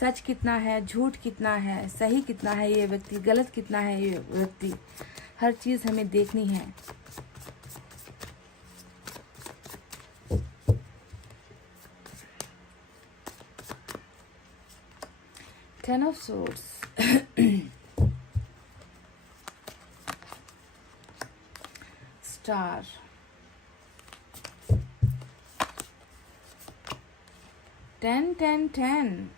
सच कितना है, झूठ कितना है, सही कितना है ये व्यक्ति, गलत कितना है ये व्यक्ति, हर चीज हमें देखनी है। Ten of swords, star, ten ten ten,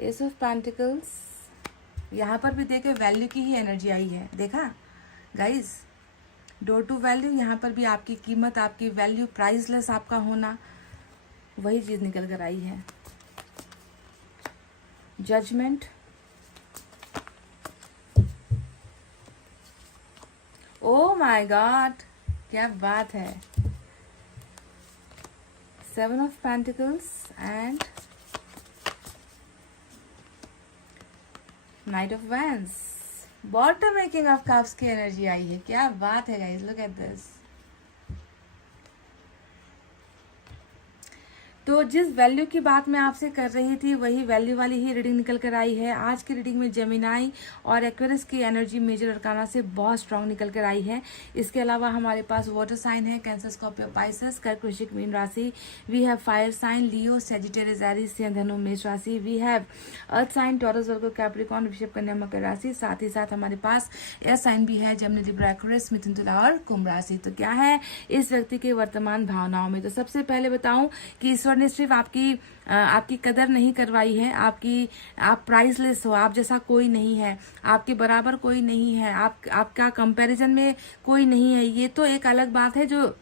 S of pentacles. यहाँ पर भी देखे वैल्यू की ही एनर्जी आई है, देखा गाइस, डोर टू वैल्यू। यहाँ पर भी आपकी कीमत, आपकी वैल्यू, प्राइसलेस आपका होना, वही चीज निकल कर आई है। जजमेंट, ओ माय गॉड, क्या बात है। Seven of pentacles and night of vents. Bottom making of cups की एनर्जी आई है, क्या बात है गाइस, लुक एट दिस। तो जिस वैल्यू की बात मैं आपसे कर रही थी वही वैल्यू वाली ही रीडिंग निकल कर आई है। आज की रीडिंग में जेमिनाई और एक्वेरियस की एनर्जी मेजर अरकाना से बहुत स्ट्रांग निकल कर आई है। इसके अलावा हमारे पास वाटर साइन है, कैंसर, स्कॉर्पियो, पाइसेस, कर्क, वृश्चिक, मीन राशि। We have fire sign, Leo, Sagittarius, Aries, सिंह, धनु, मेष राशि। We have earth sign, Taurus, Virgo, Capricorn, वृषभ, कन्या, मकर राशि। साथ ही साथ हमारे पास एयर साइन भी है, जेमिनी, लिब्रा, एक्वेरियस, मिथुन, तुला और कुंभ राशि। तो क्या है इस व्यक्ति के वर्तमान भावनाओं में। तो सबसे पहले बताऊं कि ईश्वर ने सिर्फ आपकी कदर नहीं करवाई है, आप प्राइसलेस हो, आप जैसा कोई नहीं है, आपके बराबर कोई नहीं है, आपका कंपैरिजन में कोई नहीं है। ये तो एक अलग बात है जो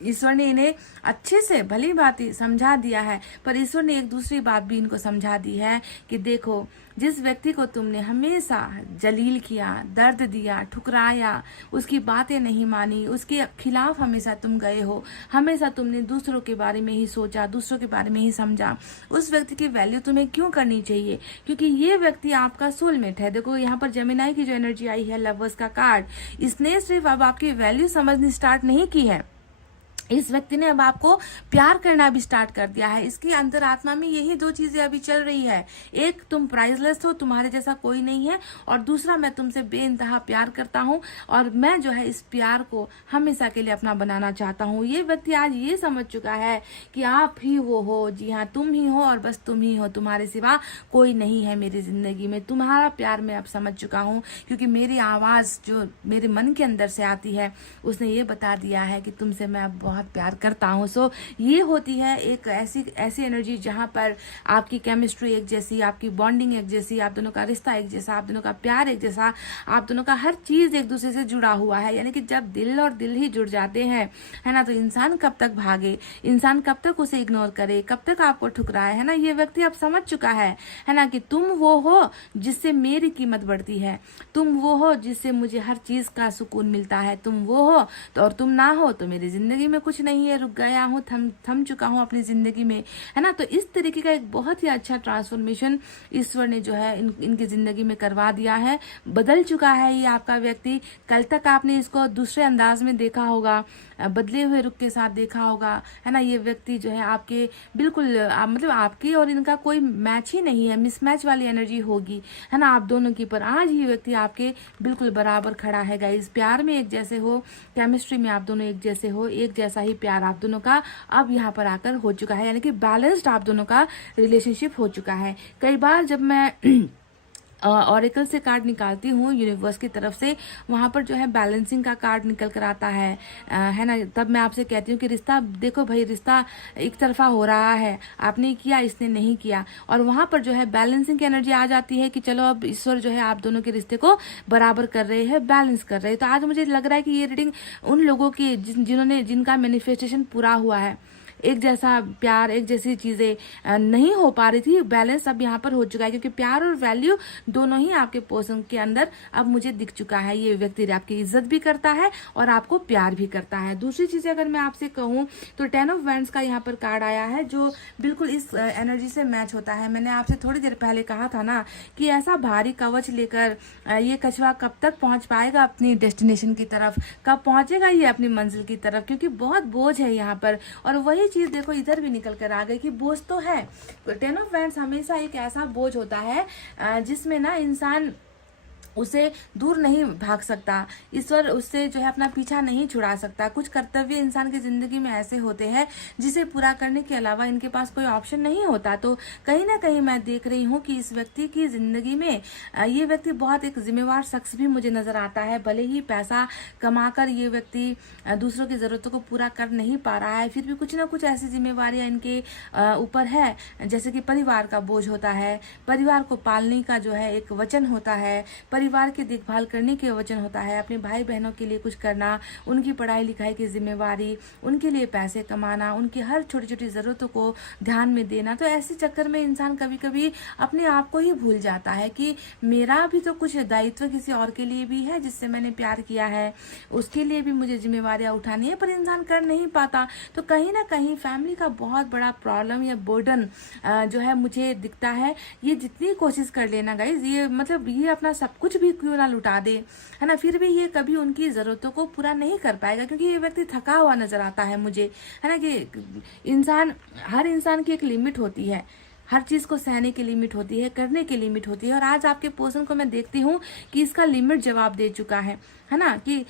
ईश्वर ने इन्हें अच्छे से भली भांति समझा दिया है, पर ईश्वर ने एक दूसरी बात भी इनको समझा दी है कि देखो, जिस व्यक्ति को तुमने हमेशा जलील किया, दर्द दिया, ठुकराया, उसकी बातें नहीं मानी, उसके खिलाफ हमेशा तुम गए हो, हमेशा तुमने दूसरों के बारे में ही सोचा, दूसरों के बारे में ही समझा, उस व्यक्ति की वैल्यू तुम्हें क्यों करनी चाहिए, क्योंकि ये व्यक्ति आपका सोलमेट है। देखो यहाँ पर जेमिनाई की जो एनर्जी आई है, लवर्स का कार्ड, इसने सिर्फ अब आपकी वैल्यू समझनी स्टार्ट नहीं की है, इस व्यक्ति ने अब आपको प्यार करना भी स्टार्ट कर दिया है। इसकी अंतरात्मा में यही दो चीजें अभी चल रही है, एक तुम प्राइसलेस हो, तुम्हारे जैसा कोई नहीं है, और दूसरा मैं तुमसे बेइंतहा प्यार करता हूं और मैं जो है इस प्यार को हमेशा के लिए अपना बनाना चाहता हूं। ये व्यक्ति आज ये समझ चुका है कि आप ही वो हो, जी हाँ तुम ही हो और बस तुम ही हो, तुम्हारे सिवा कोई नहीं है मेरी जिंदगी में। तुम्हारा प्यार मैं अब समझ चुका हूँ, क्योंकि मेरी आवाज जो मेरे मन के अंदर से आती है उसने ये बता दिया है कि तुमसे मैं अब बहुत प्यार करता हूं। सो ये होती है एक ऐसी एनर्जी जहां पर आपकी केमिस्ट्री एक जैसी, आपकी बॉन्डिंग एक जैसी, आप दोनों का रिश्ता एक जैसा, आप दोनों का प्यार एक जैसा, आप दोनों का हर चीज एक दूसरे से जुड़ा हुआ है। यानी कि जब दिल और दिल ही जुड़ जाते हैं, है ना, तो इंसान कब तक भागे, इंसान कब तक उसे इग्नोर करे, कब तक आपको ठुकराए, है ना। ये व्यक्ति अब समझ चुका है ना, कि तुम वो हो जिससे मेरी कीमत बढ़ती है, तुम वो हो जिससे मुझे हर चीज का सुकून मिलता है, तुम वो हो तो, और तुम ना हो तो मेरी जिंदगी में कुछ नहीं है, रुक गया हूँ, थम चुका हूँ अपनी जिंदगी में, है ना। तो इस तरीके का एक बहुत ही अच्छा ट्रांसफॉर्मेशन ईश्वर ने जो है इनकी जिंदगी में करवा दिया है। बदल चुका है ये आपका व्यक्ति। कल तक आपने इसको दूसरे अंदाज में देखा होगा, बदले हुए रुख के साथ देखा होगा, है ना। ये व्यक्ति जो है आपके बिल्कुल मतलब आपकी और इनका कोई मैच ही नहीं है, मिसमैच वाली एनर्जी होगी, है ना, आप दोनों की। पर आज ये व्यक्ति आपके बिल्कुल बराबर खड़ा है गाइस। प्यार में एक जैसे हो, केमिस्ट्री में आप दोनों एक जैसे हो, एक जैसा ही प्यार आप दोनों का अब यहाँ पर आकर हो चुका है, यानी कि बैलेंस्ड आप दोनों का रिलेशनशिप हो चुका है। कई बार जब मैं ऑरेकल से कार्ड निकालती हूँ यूनिवर्स की तरफ से, वहां पर जो है बैलेंसिंग का कार्ड निकल कर आता है ना, तब मैं आपसे कहती हूँ कि रिश्ता देखो भाई, रिश्ता एक तरफा हो रहा है, आपने किया, इसने नहीं किया, और वहां पर जो है बैलेंसिंग की एनर्जी आ जाती है कि चलो अब ईश्वर जो है आप दोनों के रिश्ते को बराबर कर रहे हैं, बैलेंस कर रहे हैं। तो आज मुझे लग रहा है कि ये रीडिंग उन लोगों की जिनका मैनिफेस्टेशन पूरा हुआ है, एक जैसा प्यार, एक जैसी चीजें नहीं हो पा रही थी, बैलेंस अब यहाँ पर हो चुका है, क्योंकि प्यार और वैल्यू दोनों ही आपके पर्सन के अंदर अब मुझे दिख चुका है। ये व्यक्ति आपकी इज्जत भी करता है और आपको प्यार भी करता है। दूसरी चीज अगर मैं आपसे कहूँ तो 10 ऑफ वैंड्स का यहाँ पर कार्ड आया है, जो बिल्कुल इस एनर्जी से मैच होता है। मैंने आपसे थोड़ी देर पहले कहा था ना कि ऐसा भारी कवच लेकर ये कछुआ कब तक पहुंच पाएगा अपनी डेस्टिनेशन की तरफ, कब पहुंचेगा ये अपनी मंजिल की तरफ, क्योंकि बहुत बोझ है यहाँ पर। और वही चीज देखो इधर भी निकल कर आ गई कि बोझ तो है। 10 ऑफ वैंड्स हमेशा एक ऐसा बोझ होता है जिसमें ना इंसान उसे दूर नहीं भाग सकता, ईश्वर उससे जो है अपना पीछा नहीं छुड़ा सकता। कुछ कर्तव्य इंसान की जिंदगी में ऐसे होते हैं जिसे पूरा करने के अलावा इनके पास कोई ऑप्शन नहीं होता। तो कहीं ना कहीं मैं देख रही हूँ कि इस व्यक्ति की जिंदगी में ये व्यक्ति बहुत एक जिम्मेवार शख्स भी मुझे नजर आता है। भले ही पैसा कमाकर ये व्यक्ति दूसरों की जरूरतों को पूरा कर नहीं पा रहा है, फिर भी कुछ ना कुछ ऐसी जिम्मेवारियां इनके ऊपर है, जैसे कि परिवार का बोझ होता है, परिवार को पालने का जो है एक वचन होता है, परिवार की देखभाल करने के वचन होता है, अपने भाई बहनों के लिए कुछ करना, उनकी पढ़ाई लिखाई की जिम्मेवारी, उनके लिए पैसे कमाना, उनकी हर छोटी छोटी जरूरतों को ध्यान में देना। तो ऐसे चक्कर में इंसान कभी कभी अपने आप को ही भूल जाता है कि मेरा भी तो कुछ दायित्व किसी और के लिए भी है जिससे मैंने प्यार किया है, उसके लिए भी मुझे जिम्मेवारियां उठानी है, पर इंसान कर नहीं पाता। तो कहीं ना कहीं फैमिली का बहुत बड़ा प्रॉब्लम या बर्डन जो है मुझे दिखता है। ये जितनी कोशिश कर लेना गाइज, ये मतलब ये अपना सब कुछ भी क्यों ना लुटा दे, है ना, फिर भी ये कभी उनकी जरूरतों को पूरा नहीं कर पाएगा, क्योंकि ये व्यक्ति थका हुआ नजर आता है मुझे, है ना। कि हर इंसान की एक लिमिट होती है, हर चीज को सहने की लिमिट होती है, करने की लिमिट होती है। और आज आपके पर्सन को मैं देखती हूँ कि इसका लिमिट जवाब दे चुका है ना। कि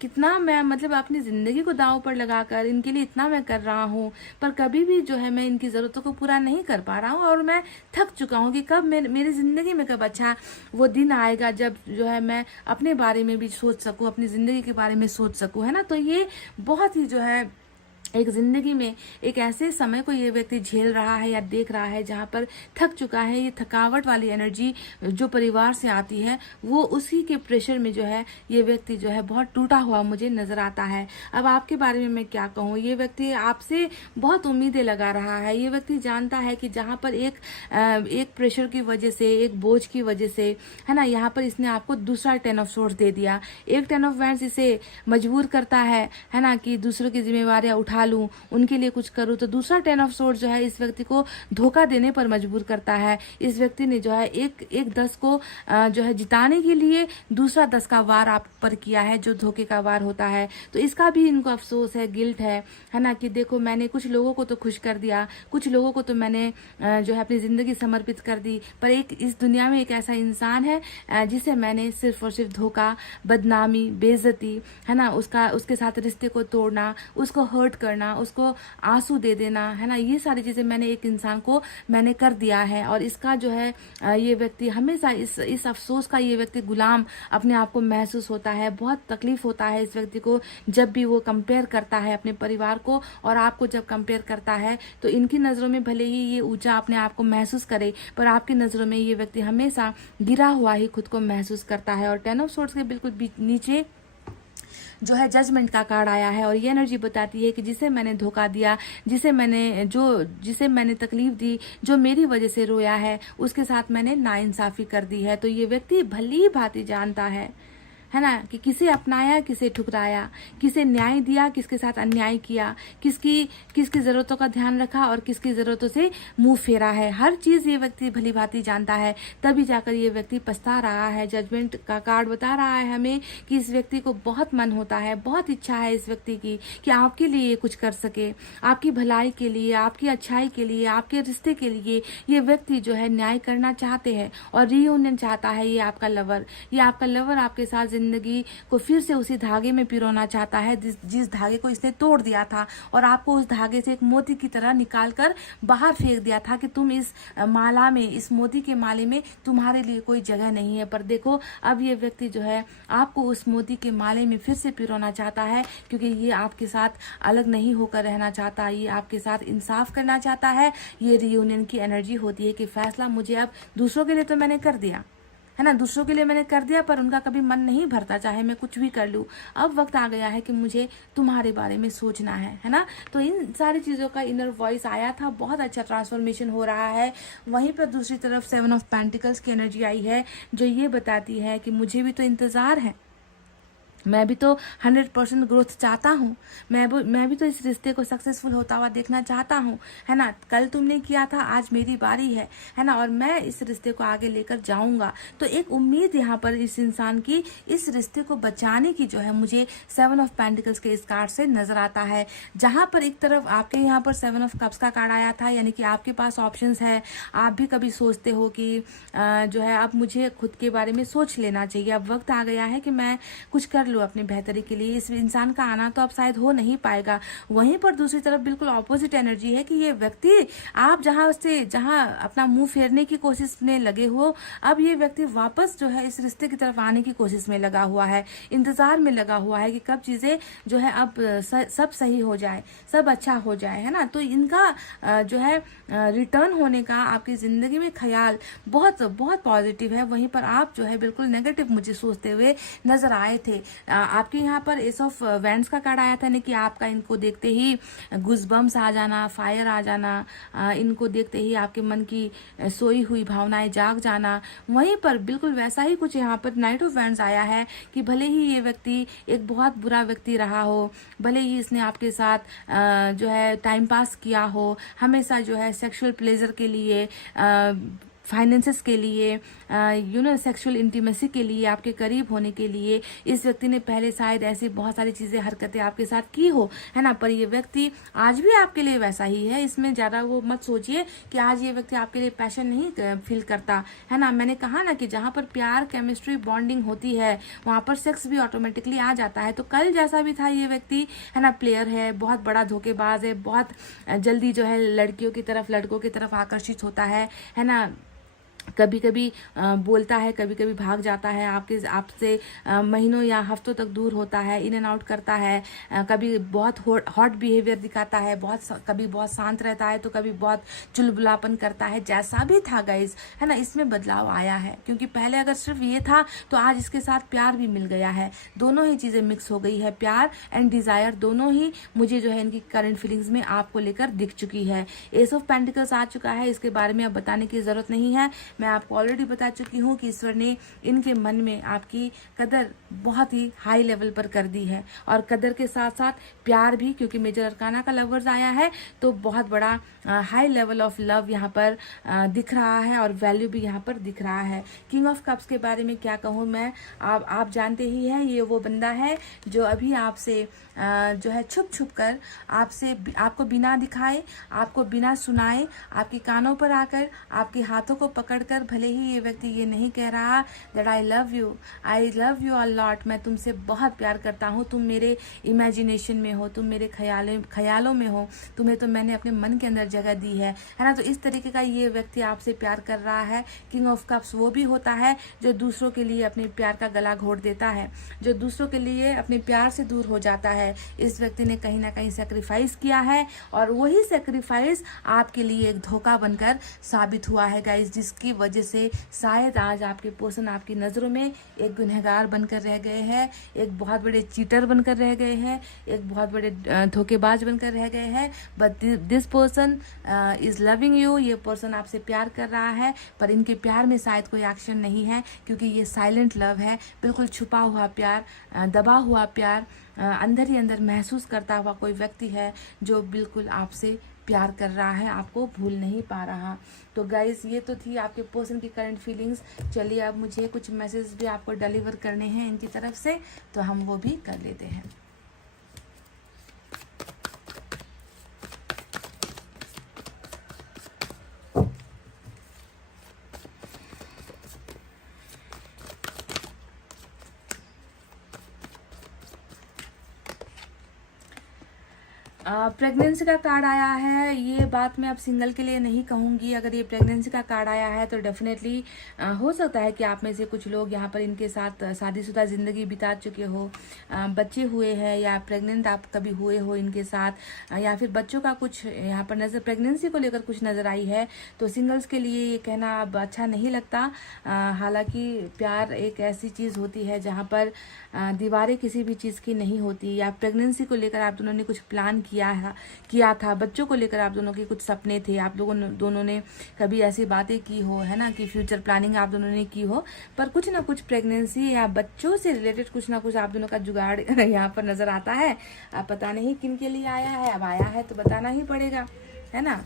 कितना मैं मतलब अपनी जिंदगी को दांव पर लगाकर इनके लिए इतना मैं कर रहा हूँ, पर कभी भी जो है मैं इनकी जरूरतों को पूरा नहीं कर पा रहा हूँ। और मैं थक चुका हूँ कि कब मेरी जिंदगी में कब अच्छा वो दिन आएगा जब जो है मैं अपने बारे में भी सोच सकूँ, अपनी जिंदगी के बारे में सोच सकूँ, है ना। तो ये बहुत ही जो है एक जिंदगी में एक ऐसे समय को ये व्यक्ति झेल रहा है या देख रहा है जहाँ पर थक चुका है। ये थकावट वाली एनर्जी जो परिवार से आती है, वो उसी के प्रेशर में जो है ये व्यक्ति जो है बहुत टूटा हुआ मुझे नजर आता है। अब आपके बारे में मैं क्या कहूँ, ये व्यक्ति आपसे बहुत उम्मीदें लगा रहा है। ये व्यक्ति जानता है कि जहाँ पर एक प्रेशर की वजह से, एक बोझ की वजह से, है ना, यहाँ पर इसने आपको दूसरा 10 ऑफ सोर्स दे दिया। एक 10 ऑफ वैंड्स इसे मजबूर करता है ना, कि दूसरों की जिम्मेवारियां उठा लूं, उनके लिए कुछ करूं। तो दूसरा 10 ऑफ सोर्स जो है इस व्यक्ति को धोखा देने पर मजबूर करता है। इस व्यक्ति ने जो है एक 10 को जो है जिताने के लिए दूसरा 10 का वार आप पर किया है, जो धोखे का वार होता है। तो इसका भी इनको अफसोस है, गिल्ट है ना, कि देखो मैंने कुछ लोगों को तो खुश कर दिया, कुछ लोगों को तो मैंने जो है अपनी जिंदगी समर्पित कर दी, पर इस दुनिया में एक ऐसा इंसान है जिसे मैंने सिर्फ और सिर्फ धोखा, बदनामी, बेइज्जती, है ना, उसके साथ रिश्ते को तोड़ना, उसको हर्ट करना, उसको आंसू दे देना, है ना, ये सारी चीजें मैंने एक इंसान को मैंने कर दिया है। और इसका जो है ये व्यक्ति हमेशा इस अफसोस का ये व्यक्ति गुलाम अपने आप को महसूस होता है। बहुत तकलीफ होता है इस व्यक्ति को जब भी वो कंपेयर करता है अपने परिवार को, और आपको जब कंपेयर करता है तो इनकी नजरों में भले ही ये ऊंचा अपने आप को महसूस करे, पर आपकी नजरों में ये व्यक्ति हमेशा गिरा हुआ ही खुद को महसूस करता है। और 10 ऑफ सोर्ड्स के बिल्कुल नीचे जो है जजमेंट का कार्ड आया है, और ये एनर्जी बताती है कि जिसे मैंने धोखा दिया, जिसे मैंने तकलीफ दी, जो मेरी वजह से रोया है, उसके साथ मैंने नाइंसाफी कर दी है। तो ये व्यक्ति भली भांति जानता है ना, कि किसे अपनाया, किसे ठुकराया, किसे न्याय दिया, किसके साथ अन्याय किया, किसकी जरूरतों का ध्यान रखा और किसकी जरूरतों से मुंह फेरा है। हर चीज ये व्यक्ति भली भांति जानता है, तभी जाकर ये व्यक्ति पछता रहा है। जजमेंट का कार्ड बता रहा है हमें कि इस व्यक्ति को बहुत मन होता है, बहुत इच्छा है इस व्यक्ति की कि आपके लिए कुछ कर सके, आपकी भलाई के लिए, आपकी अच्छाई के लिए, आपके रिश्ते के लिए ये व्यक्ति जो है न्याय करना चाहते हैं और रीयूनियन चाहता है। ये आपका लवर आपके साथ जिंदगी को फिर से उसी धागे में पिरोना चाहता है जिस धागे को इसने तोड़ दिया था, और आपको उस धागे से एक मोती की तरह निकाल कर बाहर फेंक दिया था कि तुम इस माला में, इस मोती के माले में तुम्हारे लिए कोई जगह नहीं है। पर देखो अब ये व्यक्ति जो है आपको उस मोती के माले में फिर से पिरोना चाहता है, क्योंकि ये आपके साथ अलग नहीं होकर रहना चाहता, ये आपके साथ इंसाफ करना चाहता है। ये रियूनियन की एनर्जी होती है कि फैसला मुझे अब दूसरों के लिए तो मैंने कर दिया, है ना, दूसरों के लिए मैंने कर दिया पर उनका कभी मन नहीं भरता, चाहे मैं कुछ भी कर लूँ। अब वक्त आ गया है कि मुझे तुम्हारे बारे में सोचना है ना। तो इन सारी चीज़ों का इनर वॉइस आया था, बहुत अच्छा ट्रांसफॉर्मेशन हो रहा है। वहीं पर दूसरी तरफ 7 ऑफ पेंटिकल्स की एनर्जी आई है, जो ये बताती है कि मुझे भी तो इंतज़ार है, मैं भी तो 100% ग्रोथ चाहता हूँ, मैं भी तो इस रिश्ते को सक्सेसफुल होता हुआ देखना चाहता हूँ, है ना। कल तुमने किया था, आज मेरी बारी है ना, और मैं इस रिश्ते को आगे लेकर जाऊंगा। तो एक उम्मीद यहाँ पर इस इंसान की इस रिश्ते को बचाने की जो है मुझे 7 ऑफ पेंटिकल्स के इस कार्ड से नजर आता है। जहाँ पर एक तरफ आपके यहाँ पर 7 ऑफ कप्स का कार्ड आया था, यानी कि आपके पास ऑप्शंस है। आप भी कभी सोचते हो कि जो है अब मुझे खुद के बारे में सोच लेना चाहिए, अब वक्त आ गया है कि मैं कुछ कर लूँ अपनी बेहतरी के लिए। इस इंसान का आना तो अब शायद हो नहीं पाएगा। वहीं पर दूसरी तरफ बिल्कुल ऑपोजिट एनर्जी है कि ये व्यक्ति आप जहां अपना मुंह फेरने की कोशिश में लगे हो, अब ये व्यक्ति वापस जो है इस रिश्ते की तरफ आने की कोशिश में लगा हुआ है, इंतजार में लगा हुआ है कि कब चीजें जो है अब सब सही हो जाए, सब अच्छा हो जाए, है ना। तो इनका जो है रिटर्न होने का आपकी जिंदगी में ख्याल बहुत बहुत पॉजिटिव है। वहीं पर आप जो है बिल्कुल नेगेटिव मुझे सोचते हुए नजर आए थे। आपके यहाँ पर एस ऑफ वैंड्स का कार्ड आया था ना, कि आपका इनको देखते ही गुज़बम्स आ जाना, फायर आ जाना, इनको देखते ही आपके मन की सोई हुई भावनाएं जाग जाना। वहीं पर बिल्कुल वैसा ही कुछ यहाँ पर नाइट ऑफ वैंड्स आया है कि भले ही ये व्यक्ति एक बहुत बुरा व्यक्ति रहा हो, भले ही इसने आपके साथ जो है टाइम पास किया हो, हमेशा जो है सेक्सुअल प्लेजर के लिए, फाइनेंसेस के लिए, सेक्सुअल इंटीमेसी के लिए, आपके करीब होने के लिए इस व्यक्ति ने पहले शायद ऐसी बहुत सारी चीजें, हरकतें आपके साथ की हो, है ना। पर ये व्यक्ति आज भी आपके लिए वैसा ही है। इसमें ज्यादा वो मत सोचिए कि आज ये व्यक्ति आपके लिए पैशन नहीं फील करता, है ना। मैंने कहा ना कि जहां पर प्यार, केमिस्ट्री, बॉन्डिंग होती है, वहां पर सेक्स भी ऑटोमेटिकली आ जाता है। तो कल जैसा भी था ये व्यक्ति, है ना, प्लेयर है, बहुत बड़ा धोखेबाज है, बहुत जल्दी जो है लड़कियों की तरफ, लड़कों की तरफ आकर्षित होता है ना। कभी कभी बोलता है, कभी कभी भाग जाता है, आपसे महीनों या हफ्तों तक दूर होता है, इन एंड आउट करता है। कभी बहुत हॉट बिहेवियर दिखाता है, कभी बहुत शांत रहता है, तो कभी बहुत चुलबुलापन करता है। जैसा भी था गाइस, है ना, इसमें बदलाव आया है, क्योंकि पहले अगर सिर्फ ये था तो आज इसके साथ प्यार भी मिल गया है। दोनों ही चीजें मिक्स हो गई है, प्यार एंड डिजायर दोनों ही मुझे जो है इनकी करंट फीलिंग्स में आपको लेकर दिख चुकी है। एस ऑफ पेंटिकल्स आ चुका है, इसके बारे में अब बताने की जरूरत नहीं है, मैं आपको ऑलरेडी बता चुकी हूँ कि ईश्वर ने इनके मन में आपकी कदर बहुत ही हाई लेवल पर कर दी है, और कदर के साथ साथ प्यार भी, क्योंकि मेजर अरकाना का लवर्स आया है, तो बहुत बड़ा हाई लेवल ऑफ लव यहाँ पर दिख रहा है, और वैल्यू भी यहाँ पर दिख रहा है। किंग ऑफ कप्स के बारे में क्या कहूँ मैं, आप जानते ही हैं, ये वो बंदा है जो अभी आपसे जो है छुप छुप कर आपको बिना दिखाए, आपको बिना सुनाए, आपके कानों पर आकर, आपके हाथों को पकड़कर, भले ही ये व्यक्ति ये नहीं कह रहा that I love you a lot, मैं तुमसे बहुत प्यार करता हूँ, तुम मेरे इमेजिनेशन में हो, तुम मेरे ख्यालों में हो, तुम्हें तो मैंने अपने मन के अंदर जगह दी है ना। तो इस तरीके का ये व्यक्ति आपसे प्यार कर रहा है। किंग ऑफ कप्स वो भी होता है जो दूसरों के लिए अपने प्यार का गला घोट देता है, जो दूसरों के लिए अपने प्यार से दूर हो जाता है। इस व्यक्ति ने कहीं ना कहीं सेक्रीफाइस किया है, और वही सेक्रीफाइस आपके लिए एक धोखा बनकर साबित हुआ है गाइस, जिसकी वजह से शायद आज आपके पर्सन आपकी नजरों में एक गुनहगार बनकर रह गए हैं, एक बहुत बड़े चीटर बनकर रह गए हैं, एक बहुत बड़े धोखेबाज बनकर रह गए हैं। But this person is loving you, ये पर्सन आपसे प्यार कर रहा है, पर इनके प्यार में शायद कोई एक्शन नहीं है, क्योंकि ये साइलेंट लव है, बिल्कुल छुपा हुआ प्यार, दबा हुआ प्यार, अंदर ही अंदर महसूस करता हुआ कोई व्यक्ति है जो बिल्कुल आपसे प्यार कर रहा है, आपको भूल नहीं पा रहा। तो गाइस, ये तो थी आपके पर्सन की करंट फीलिंग्स। चलिए अब मुझे कुछ मैसेज भी आपको डिलीवर करने हैं इनकी तरफ से, तो हम वो भी कर लेते हैं। प्रेगनेंसी का कार्ड आया है, ये बात मैं अब सिंगल के लिए नहीं कहूँगी। अगर ये प्रेगनेंसी का कार्ड आया है तो डेफिनेटली हो सकता है कि आप में से कुछ लोग यहाँ पर इनके साथ शादीशुदा ज़िंदगी बिता चुके हो, बच्चे हुए हैं या प्रेग्नेंट आप कभी हुए हो इनके साथ, या फिर बच्चों का कुछ यहाँ पर नज़र प्रेगनेंसी को लेकर कुछ नज़र आई है। तो सिंगल्स के लिए ये कहना अब अच्छा नहीं लगता। हालांकि प्यार एक ऐसी चीज़ होती है जहाँ पर दीवारें किसी भी चीज़ की नहीं होती, या प्रेगनेंसी को लेकर आप दोनों ने कुछ प्लान किया था, बच्चों को लेकर आप दोनों के कुछ सपने थे, आप लोगों दोनों ने कभी ऐसी बातें की हो, है ना, कि फ्यूचर प्लानिंग आप दोनों ने की हो, पर कुछ ना कुछ प्रेगनेंसी या बच्चों से रिलेटेड कुछ ना कुछ आप दोनों का जुगाड़ यहाँ पर नजर आता है। अब पता नहीं किन के लिए आया है, अब आया है तो बताना ही पड़ेगा, है ना।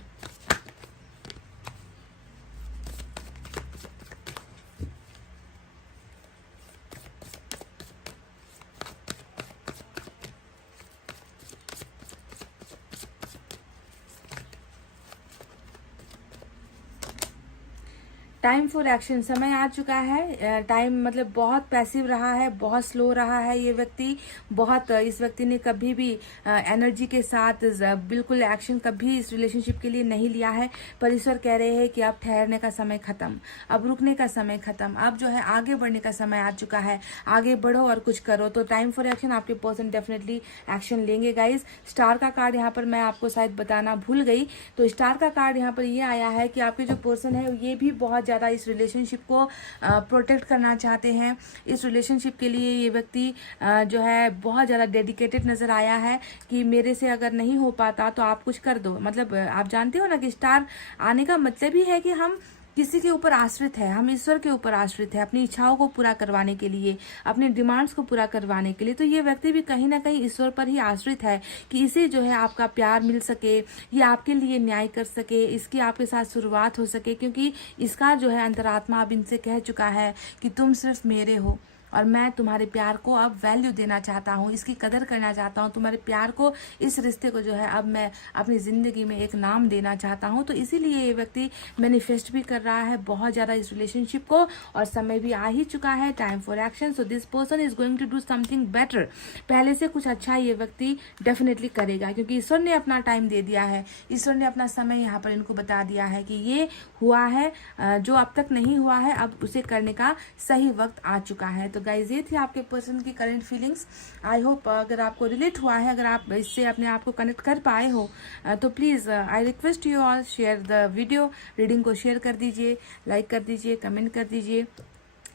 टाइम फॉर एक्शन, समय आ चुका है। टाइम मतलब बहुत पैसिव रहा है, बहुत स्लो रहा है ये व्यक्ति, बहुत इस व्यक्ति ने कभी भी एनर्जी के साथ बिल्कुल एक्शन कभी इस रिलेशनशिप के लिए नहीं लिया है। पर ईश्वर कह रहे हैं कि अब ठहरने का समय खत्म, अब रुकने का समय खत्म, अब जो है आगे बढ़ने का समय आ चुका है। आगे बढ़ो और कुछ करो। तो टाइम फॉर एक्शन, आपके पर्सन डेफिनेटली एक्शन लेंगे गाइज। स्टार का कार्ड यहाँ पर मैं आपको शायद बताना भूल गई, तो स्टार का कार्ड यहाँ पर ये आया है कि आपके जो पर्सन है ये भी बहुत ज़्यादा इस रिलेशनशिप को प्रोटेक्ट करना चाहते हैं। इस रिलेशनशिप के लिए ये व्यक्ति जो है बहुत ज़्यादा डेडिकेटेड नज़र आया है कि मेरे से अगर नहीं हो पाता तो आप कुछ कर दो। मतलब आप जानते हो ना कि स्टार आने का मतलब ही है कि हम किसी के ऊपर आश्रित है, हम ईश्वर के ऊपर आश्रित है अपनी इच्छाओं को पूरा करवाने के लिए, अपने डिमांड्स को पूरा करवाने के लिए। तो ये व्यक्ति भी कहीं ना कहीं ईश्वर पर ही आश्रित है कि इसे जो है आपका प्यार मिल सके, ये आपके लिए न्याय कर सके, इसकी आपके साथ शुरुआत हो सके, क्योंकि इसका जो है अंतरात्मा अब इनसे कह चुका है कि तुम सिर्फ मेरे हो और मैं तुम्हारे प्यार को अब वैल्यू देना चाहता हूँ, इसकी कदर करना चाहता हूँ। तुम्हारे प्यार को, इस रिश्ते को जो है अब मैं अपनी ज़िंदगी में एक नाम देना चाहता हूँ। तो इसीलिए ये व्यक्ति मैनिफेस्ट भी कर रहा है बहुत ज़्यादा इस रिलेशनशिप को, और समय भी आ ही चुका है। Time for action. So this person is going to do something better. पहले से कुछ अच्छा ये व्यक्ति डेफिनेटली करेगा, क्योंकि ईश्वर ने अपना टाइम दे दिया है, ईश्वर ने अपना समय यहाँ पर इनको बता दिया है कि ये हुआ है जो अब तक नहीं हुआ है, अब उसे करने का सही वक्त आ चुका है। तो गाइज ये थी आपके पर्सन की करंट फीलिंग्स। आई होप अगर आपको रिलेट हुआ है, अगर आप इससे अपने आप को कनेक्ट कर पाए हो, तो please I request you all share the video. Reading को शेयर कर दीजिए, लाइक कर दीजिए, कमेंट कर दीजिए।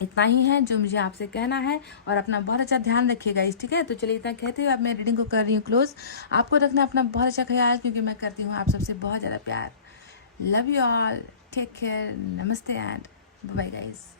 इतना ही है जो मुझे आपसे कहना है, और अपना बहुत अच्छा ध्यान रखिएगा इस, ठीक है। तो चलिए इतना कहते हुए अब मैं रीडिंग को कर रही हूँ क्लोज। आपको रखना अपना बहुत अच्छा ख्याल, क्योंकि मैं करती हूँ आप सबसे बहुत ज़्यादा प्यार। Love you all, take care, नमस्ते एंड बाय बाय गाइज।